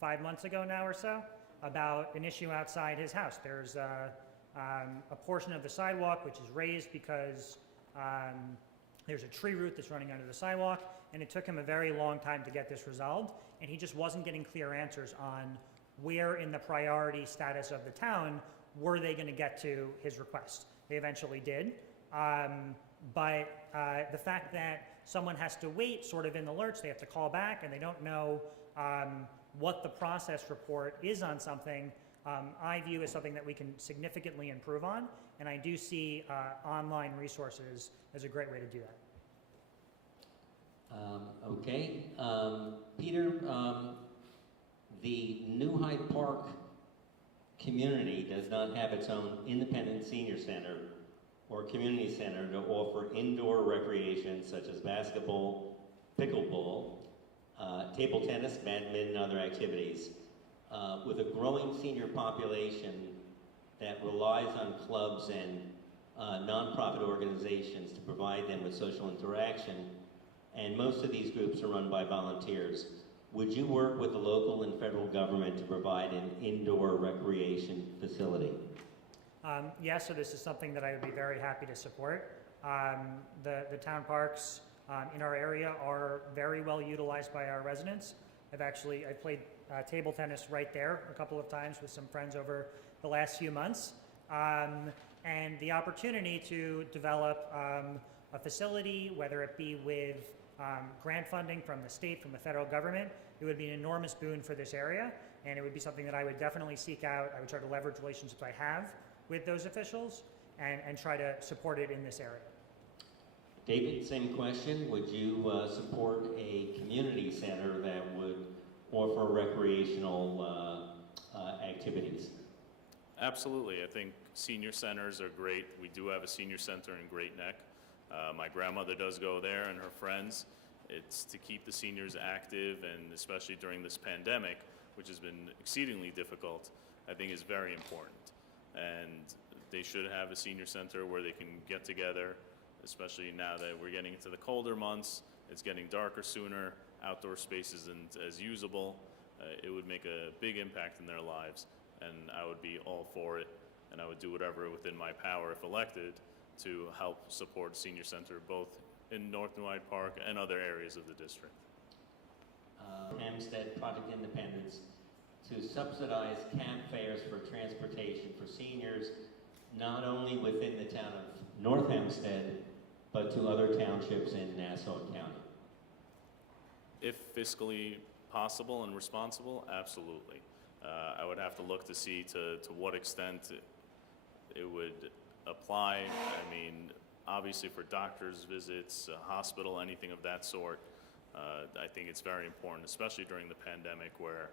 5 months ago now or so, about an issue outside his house. There's a portion of the sidewalk which is raised because there's a tree root that's running under the sidewalk, and it took him a very long time to get this resolved, and he just wasn't getting clear answers on where in the priority status of the town were they going to get to his request. They eventually did, but the fact that someone has to wait sort of in the lurch, they have to call back, and they don't know what the process report is on something, I view as something that we can significantly improve on, and I do see online resources as a great way to do that. Okay. Peter, the New Hyde Park community does not have its own independent senior center or community center to offer indoor recreation such as basketball, pickleball, table tennis, badminton, and other activities. With a growing senior population that relies on clubs and nonprofit organizations to provide them with social interaction, and most of these groups are run by volunteers. Would you work with the local and federal government to provide an indoor recreation facility? Yes, so this is something that I would be very happy to support. The town parks in our area are very well utilized by our residents. I've played table tennis right there a couple of times with some friends over the last few months. And the opportunity to develop a facility, whether it be with grant funding from the state, from the federal government, it would be an enormous boon for this area, and it would be something that I would definitely seek out. I would try to leverage relationships I have with those officials and try to support it in this area. David, same question. Would you support a community center that would offer recreational activities? Absolutely. I think senior centers are great. We do have a senior center in Great Neck. My grandmother does go there and her friends. It's to keep the seniors active, and especially during this pandemic, which has been exceedingly difficult, I think is very important. And they should have a senior center where they can get together, especially now that we're getting into the colder months. It's getting darker sooner. Outdoor space isn't as usable. It would make a big impact in their lives, and I would be all for it, and I would do whatever within my power, if elected, to help support senior center both in North New Hyde Park and other areas of the district. Hempstead Project Independence to subsidize camp fares for transportation for seniors, not only within the town of North Hempstead, but to other townships in Nassau County. If fiscally possible and responsible, absolutely. I would have to look to see to what extent it would apply. I mean, obviously for doctor's visits, hospital, anything of that sort, I think it's very important, especially during the pandemic where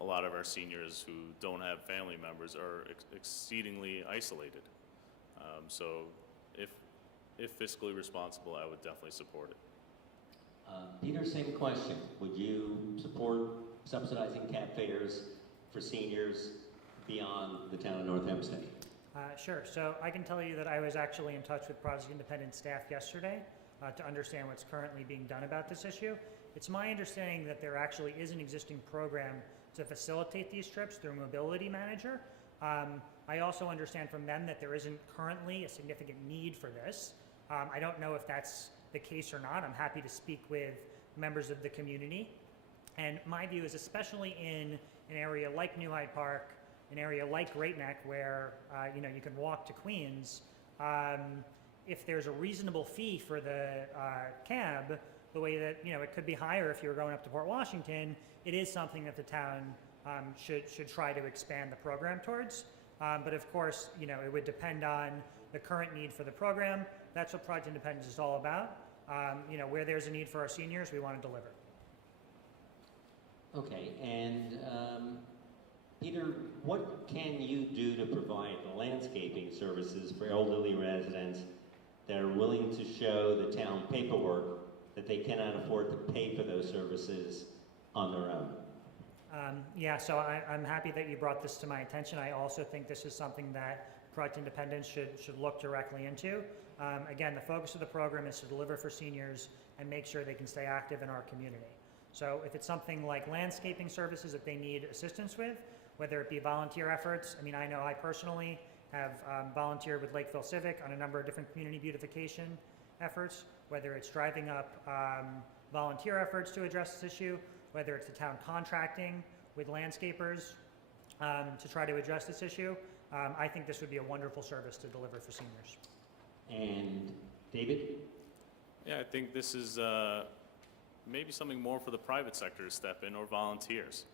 a lot of our seniors who don't have family members are exceedingly isolated. So if fiscally responsible, I would definitely support it. Peter, same question. Would you support subsidizing cab fares for seniors beyond the town of North Hempstead? Sure. So I can tell you that I was actually in touch with Project Independent staff yesterday to understand what's currently being done about this issue. It's my understanding that there actually is an existing program to facilitate these trips through Mobility Manager. I also understand from them that there isn't currently a significant need for this. I don't know if that's the case or not. I'm happy to speak with members of the community. And my view is, especially in an area like New Hyde Park, an area like Great Neck, where you can walk to Queens, if there's a reasonable fee for the cab, the way that it could be higher if you were going up to Port Washington, it is something that the town should try to expand the program towards. But of course, it would depend on the current need for the program. That's what Project Independence is all about. Where there's a need for our seniors, we want to deliver. Okay, and Peter, what can you do to provide landscaping services for elderly residents that are willing to show the town paperwork that they cannot afford to pay for those services on their own? Yeah, so I'm happy that you brought this to my attention. I also think this is something that Project Independence should look directly into. Again, the focus of the program is to deliver for seniors and make sure they can stay active in our community. So if it's something like landscaping services that they need assistance with, whether it be volunteer efforts, I know I personally have volunteered with Lakeville Civic on a number of different community beautification efforts, whether it's driving up volunteer efforts to address this issue, whether it's the town contracting with landscapers to try to address this issue. I think this would be a wonderful service to deliver for seniors. And David? Yeah, I think this is maybe something more for the private sector to step in, or volunteers.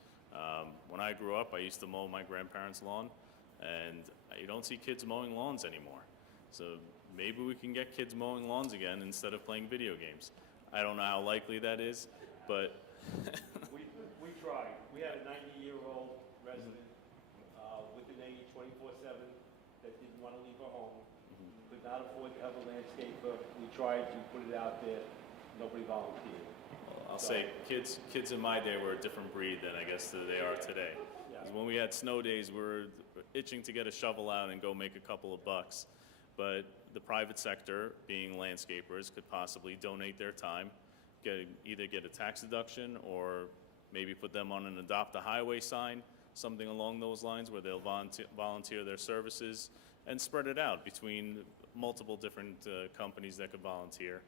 When I grew up, I used to mow my grandparents' lawn, and you don't see kids mowing lawns anymore. So maybe we can get kids mowing lawns again instead of playing video games. I don't know how likely that is, but We tried. We had a 90-year-old resident with an age 24/7 that didn't want to leave her home, could not afford to have a landscaper. We tried to put it out there. Nobody volunteered. I'll say kids in my day were a different breed than I guess they are today. 'Cause when we had snow days, we were itching to get a shovel out and go make a couple of bucks. But the private sector, being landscapers, could possibly donate their time, either get a tax deduction, or maybe put them on an Adopt a Highway sign, something along those lines, where they'll volunteer their services and spread it out between multiple different companies that could volunteer,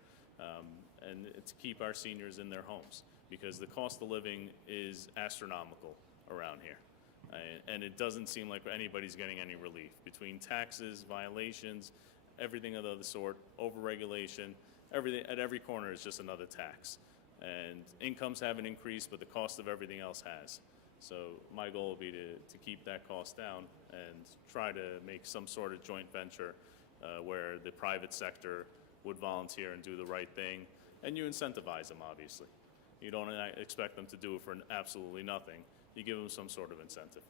and to keep our seniors in their homes, because the cost of living is astronomical around here. And it doesn't seem like anybody's getting any relief between taxes, violations, everything of the sort, overregulation. Everything at every corner is just another tax. And incomes haven't increased, but the cost of everything else has. So my goal would be to keep that cost down and try to make some sort of joint venture where the private sector would volunteer and do the right thing. And you incentivize them, obviously. You don't expect them to do it for absolutely nothing. You give them some sort of incentive.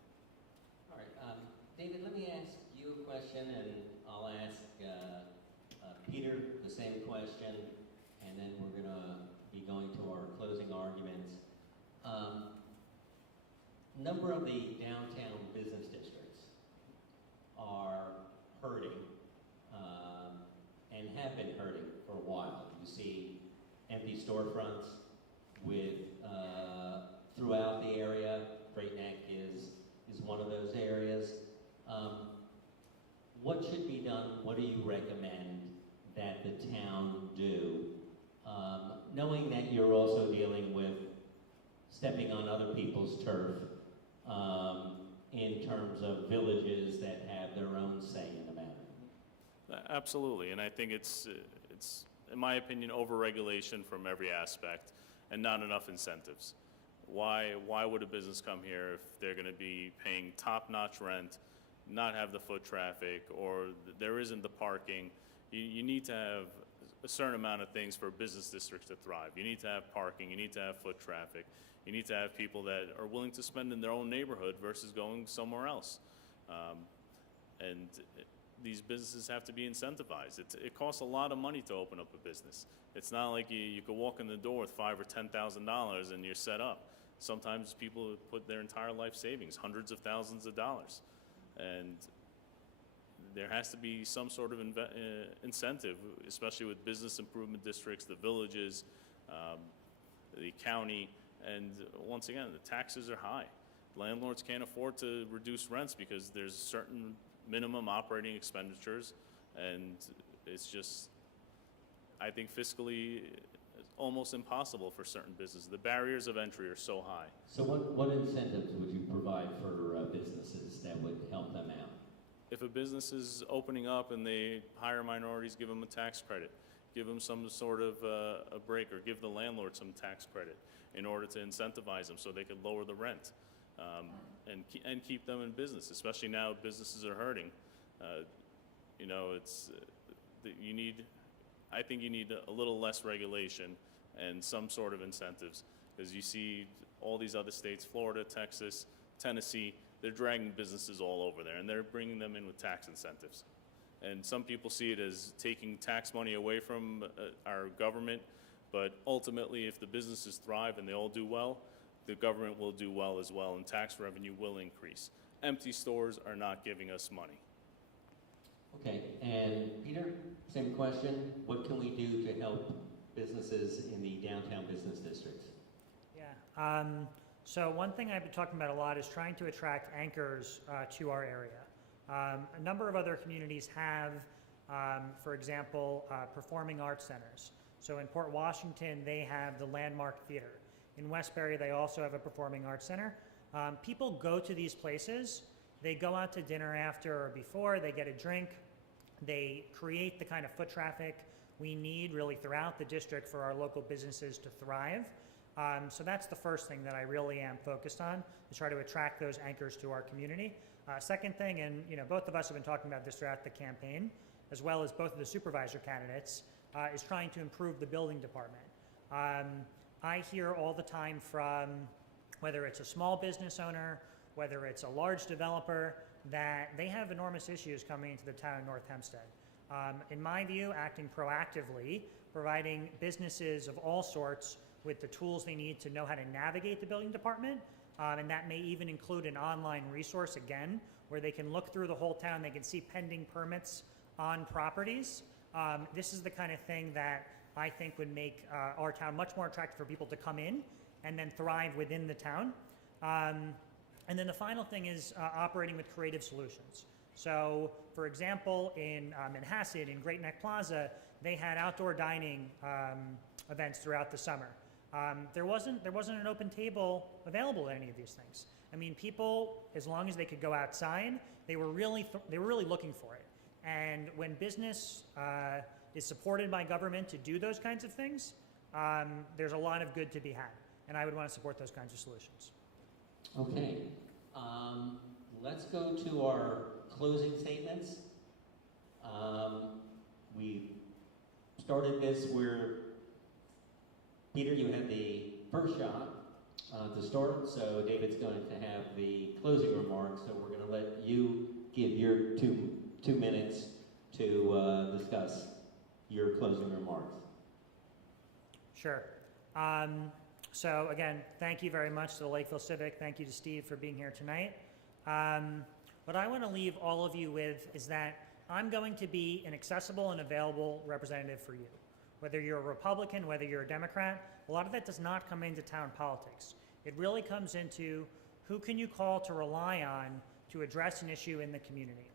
All right, David, let me ask you a question, and I'll ask Peter the same question, and then we're going to be going to our closing arguments. Number of the downtown business districts are hurting and have been hurting for a while. You see empty storefronts with throughout the area. Great Neck is one of those areas. What should be done? What do you recommend that the town do? Knowing that you're also dealing with stepping on other people's turf in terms of villages that have their own say in the matter. Absolutely, and I think it's in my opinion, overregulation from every aspect and not enough incentives. Why would a business come here if they're going to be paying top-notch rent, not have the foot traffic, or there isn't the parking? You need to have a certain amount of things for business districts to thrive. You need to have parking, you need to have foot traffic, you need to have people that are willing to spend in their own neighborhood versus going somewhere else. And these businesses have to be incentivized. It costs a lot of money to open up a business. It's not like you could walk in the door with $5,000 or $10,000 and you're set up. Sometimes people put their entire life savings, hundreds of thousands of dollars. And there has to be some sort of incentive, especially with business improvement districts, the villages, the county, and once again, the taxes are high. Landlords can't afford to reduce rents because there's certain minimum operating expenditures, and it's just, I think fiscally, it's almost impossible for certain businesses. The barriers of entry are so high. So what incentives would you provide for businesses that would help them out? If a business is opening up and they hire minorities, give them a tax credit. Give them some sort of a break, or give the landlord some tax credit in order to incentivize them so they could lower the rent and keep them in business, especially now businesses are hurting. You know, I think you need a little less regulation and some sort of incentives, because you see all these other states, Florida, Texas, Tennessee, they're dragging businesses all over there, and they're bringing them in with tax incentives. And some people see it as taking tax money away from our government, but ultimately, if the businesses thrive and they all do well, the government will do well as well, and tax revenue will increase. Empty stores are not giving us money. Okay, and Peter, same question. What can we do to help businesses in the downtown business districts? Yeah. So one thing I've been talking about a lot is trying to attract anchors to our area. A number of other communities have, for example, performing arts centers. So in Port Washington, they have the Landmark Theater. In Westbury, they also have a performing arts center. People go to these places. They go out to dinner after or before, they get a drink. They create the kind of foot traffic we need really throughout the district for our local businesses to thrive. So that's the first thing that I really am focused on, is try to attract those anchors to our community. Second thing, and both of us have been talking about this throughout the campaign, as well as both of the supervisor candidates, is trying to improve the building department. I hear all the time from, whether it's a small business owner, whether it's a large developer, that they have enormous issues coming into the town of North Hempstead. In my view, acting proactively, providing businesses of all sorts with the tools they need to know how to navigate the building department, and that may even include an online resource, again, where they can look through the whole town, they can see pending permits on properties. This is the kind of thing that I think would make our town much more attractive for people to come in and then thrive within the town. And then the final thing is operating with creative solutions. So, for example, in Manhasset, in Great Neck Plaza, they had outdoor dining events throughout the summer. There wasn't an open table available at any of these things. I mean, people, as long as they could go outside, they were really looking for it. And when business is supported by government to do those kinds of things, there's a lot of good to be had. And I would want to support those kinds of solutions. Okay, let's go to our closing statements. We started this where, Peter, you had the first shot to start, so David's going to have the closing remarks, so we're going to let you give your two minutes to discuss your closing remarks. Sure. So again, thank you very much to the Lakeville Civic. Thank you to Steve for being here tonight. What I want to leave all of you with is that I'm going to be an accessible and available representative for you. Whether you're a Republican, whether you're a Democrat, a lot of that does not come into town politics. It really comes into who can you call to rely on to address an issue in the community?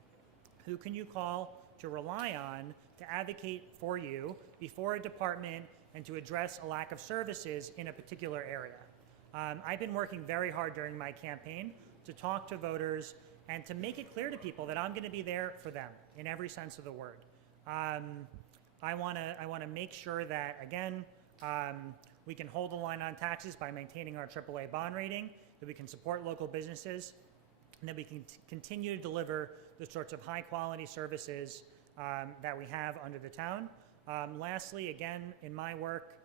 Who can you call to rely on to advocate for you before a department and to address a lack of services in a particular area? I've been working very hard during my campaign to talk to voters and to make it clear to people that I'm going to be there for them in every sense of the word. I want to make sure that, again, we can hold the line on taxes by maintaining our AAA bond rating, that we can support local businesses, and that we can continue to deliver the sorts of high-quality services that we have under the town. Lastly, again, in my work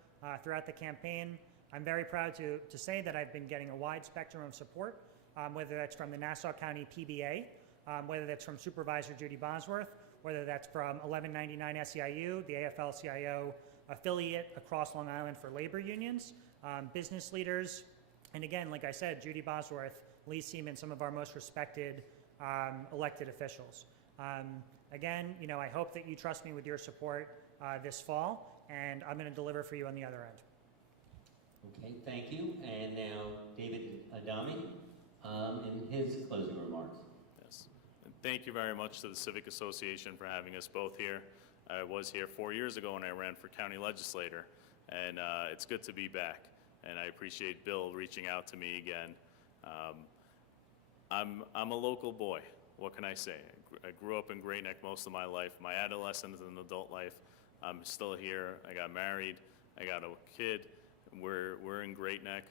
throughout the campaign, I'm very proud to say that I've been getting a wide spectrum of support, whether that's from the Nassau County PBA, whether that's from Supervisor Judy Bosworth, whether that's from 1199 SEIU, the AFL-CIO affiliate across Long Island for labor unions, business leaders, and again, like I said, Judy Bosworth, Lee Seaman, some of our most respected elected officials. Again, you know, I hope that you trust me with your support this fall, and I'm going to deliver for you on the other end. Okay, thank you. And now David Adhami in his closing remarks. Yes. And thank you very much to the Civic Association for having us both here. I was here 4 years ago when I ran for county legislator, and it's good to be back. And I appreciate Bill reaching out to me again. I'm a local boy. What can I say? I grew up in Great Neck most of my life. My adolescence and adult life, I'm still here. I got married. I got a kid. We're in Great Neck,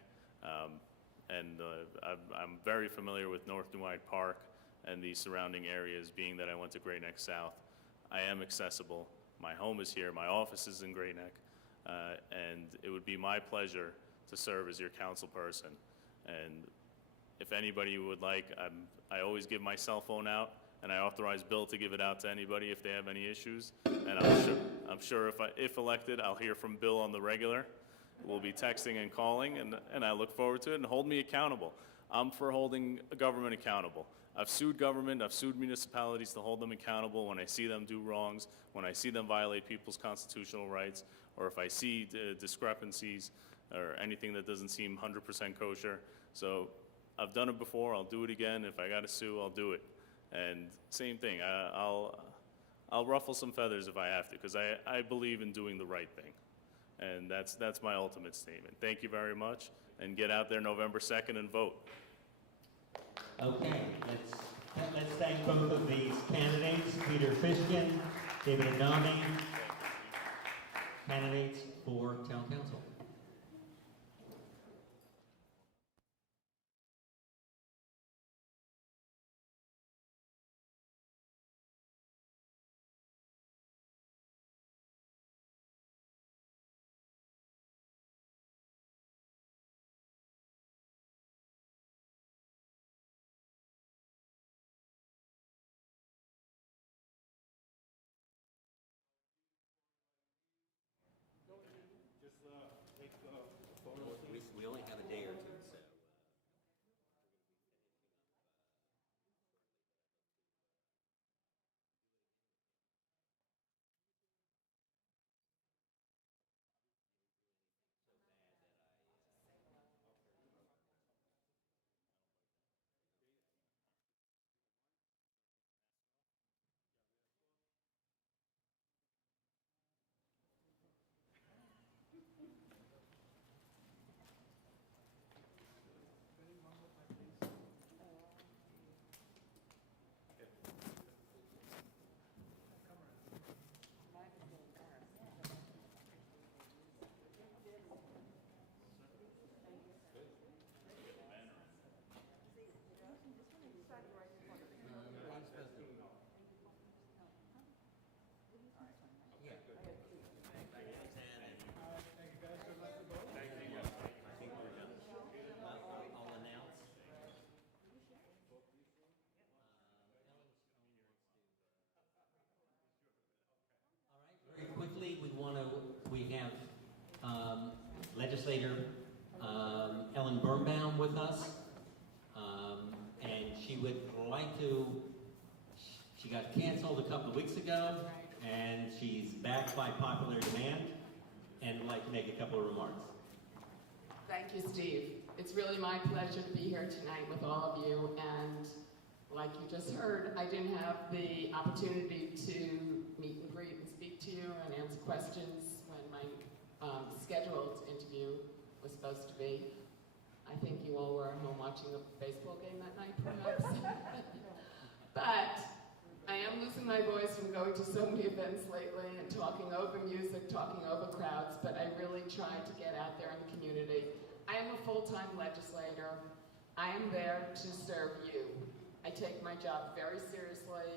and I'm very familiar with North New Hyde Park and the surrounding areas, being that I went to Great Neck South. I am accessible. My home is here. My office is in Great Neck, and it would be my pleasure to serve as your council person. And if anybody would like, I always give my cell phone out, and I authorize Bill to give it out to anybody if they have any issues. And I'm sure if elected, I'll hear from Bill on the regular. We'll be texting and calling, and I look forward to it. And hold me accountable. I'm for holding government accountable. I've sued government, I've sued municipalities to hold them accountable when I see them do wrongs, when I see them violate people's constitutional rights, or if I see discrepancies or anything that doesn't seem 100% kosher. So I've done it before, I'll do it again. If I gotta sue, I'll do it. And same thing, I'll ruffle some feathers if I have to, because I believe in doing the right thing. And that's my ultimate statement. Thank you very much, and get out there November 2nd and vote. Okay, let's thank both of these candidates, Peter Fishkind, David Adhami, candidates for town council. we have legislator Ellen Birnbaum with us. And she would like to, she got canceled a couple of weeks ago, and she's back by popular demand, and would like to make a couple of remarks. Thank you, Steve. It's really my pleasure to be here tonight with all of you, and like you just heard, I didn't have the opportunity to meet and greet and speak to you and answer questions when my scheduled interview was supposed to be. I think you all were at home watching a baseball game that night, perhaps. But I am losing my voice from going to so many events lately and talking over music, talking over crowds, but I really tried to get out there in the community. I am a full-time legislator. I am there to serve you. I take my job very seriously.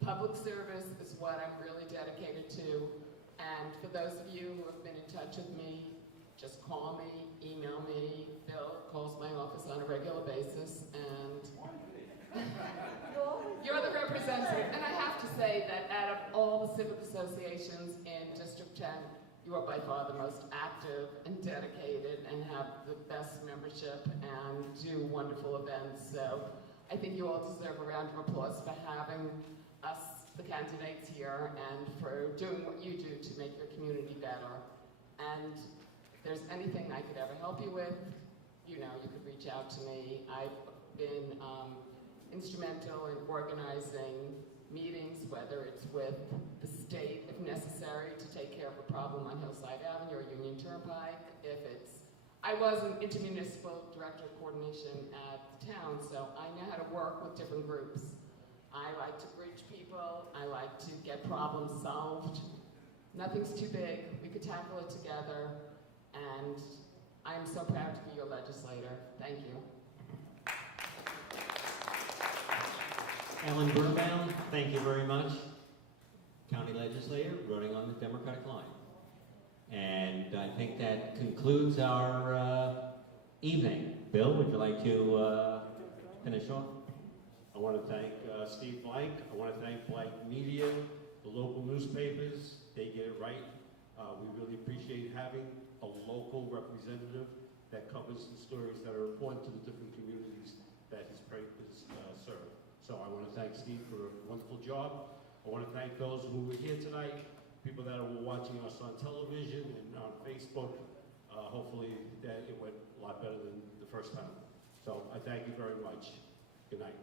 Public service is what I'm really dedicated to. And for those of you who have been in touch with me, just call me, email me. Bill calls my office on a regular basis, and you're the representative. And I have to say that out of all the civic associations in District 10, you are by far the most active and dedicated and have the best membership and do wonderful events. So I think you all deserve a round of applause for having us, the candidates, here, and for doing what you do to make your community better. And if there's anything I could ever help you with, you know, you could reach out to me. I've been instrumental in organizing meetings, whether it's with the state, if necessary, to take care of a problem on Hillside Avenue or Union Turnpike. If it's, I was an intermunicipal director of coordination at the town, so I know how to work with different groups. I like to bridge people. I like to get problems solved. Nothing's too big. We could tackle it together. And I am so proud to be your legislator. Thank you. Ellen Birnbaum, thank you very much. County legislator running on the Democratic line. And I think that concludes our evening. Bill, would you like to finish off? I want to thank Steve Blank. I want to thank Blank Media, the local newspapers. They get it right. We really appreciate having a local representative that covers the stories that are important to the different communities that his papers serve. So I want to thank Steve for a wonderful job. I want to thank those who were here tonight, people that were watching us on television and on Facebook. Hopefully that it went a lot better than the first time. So I thank you very much. Good night.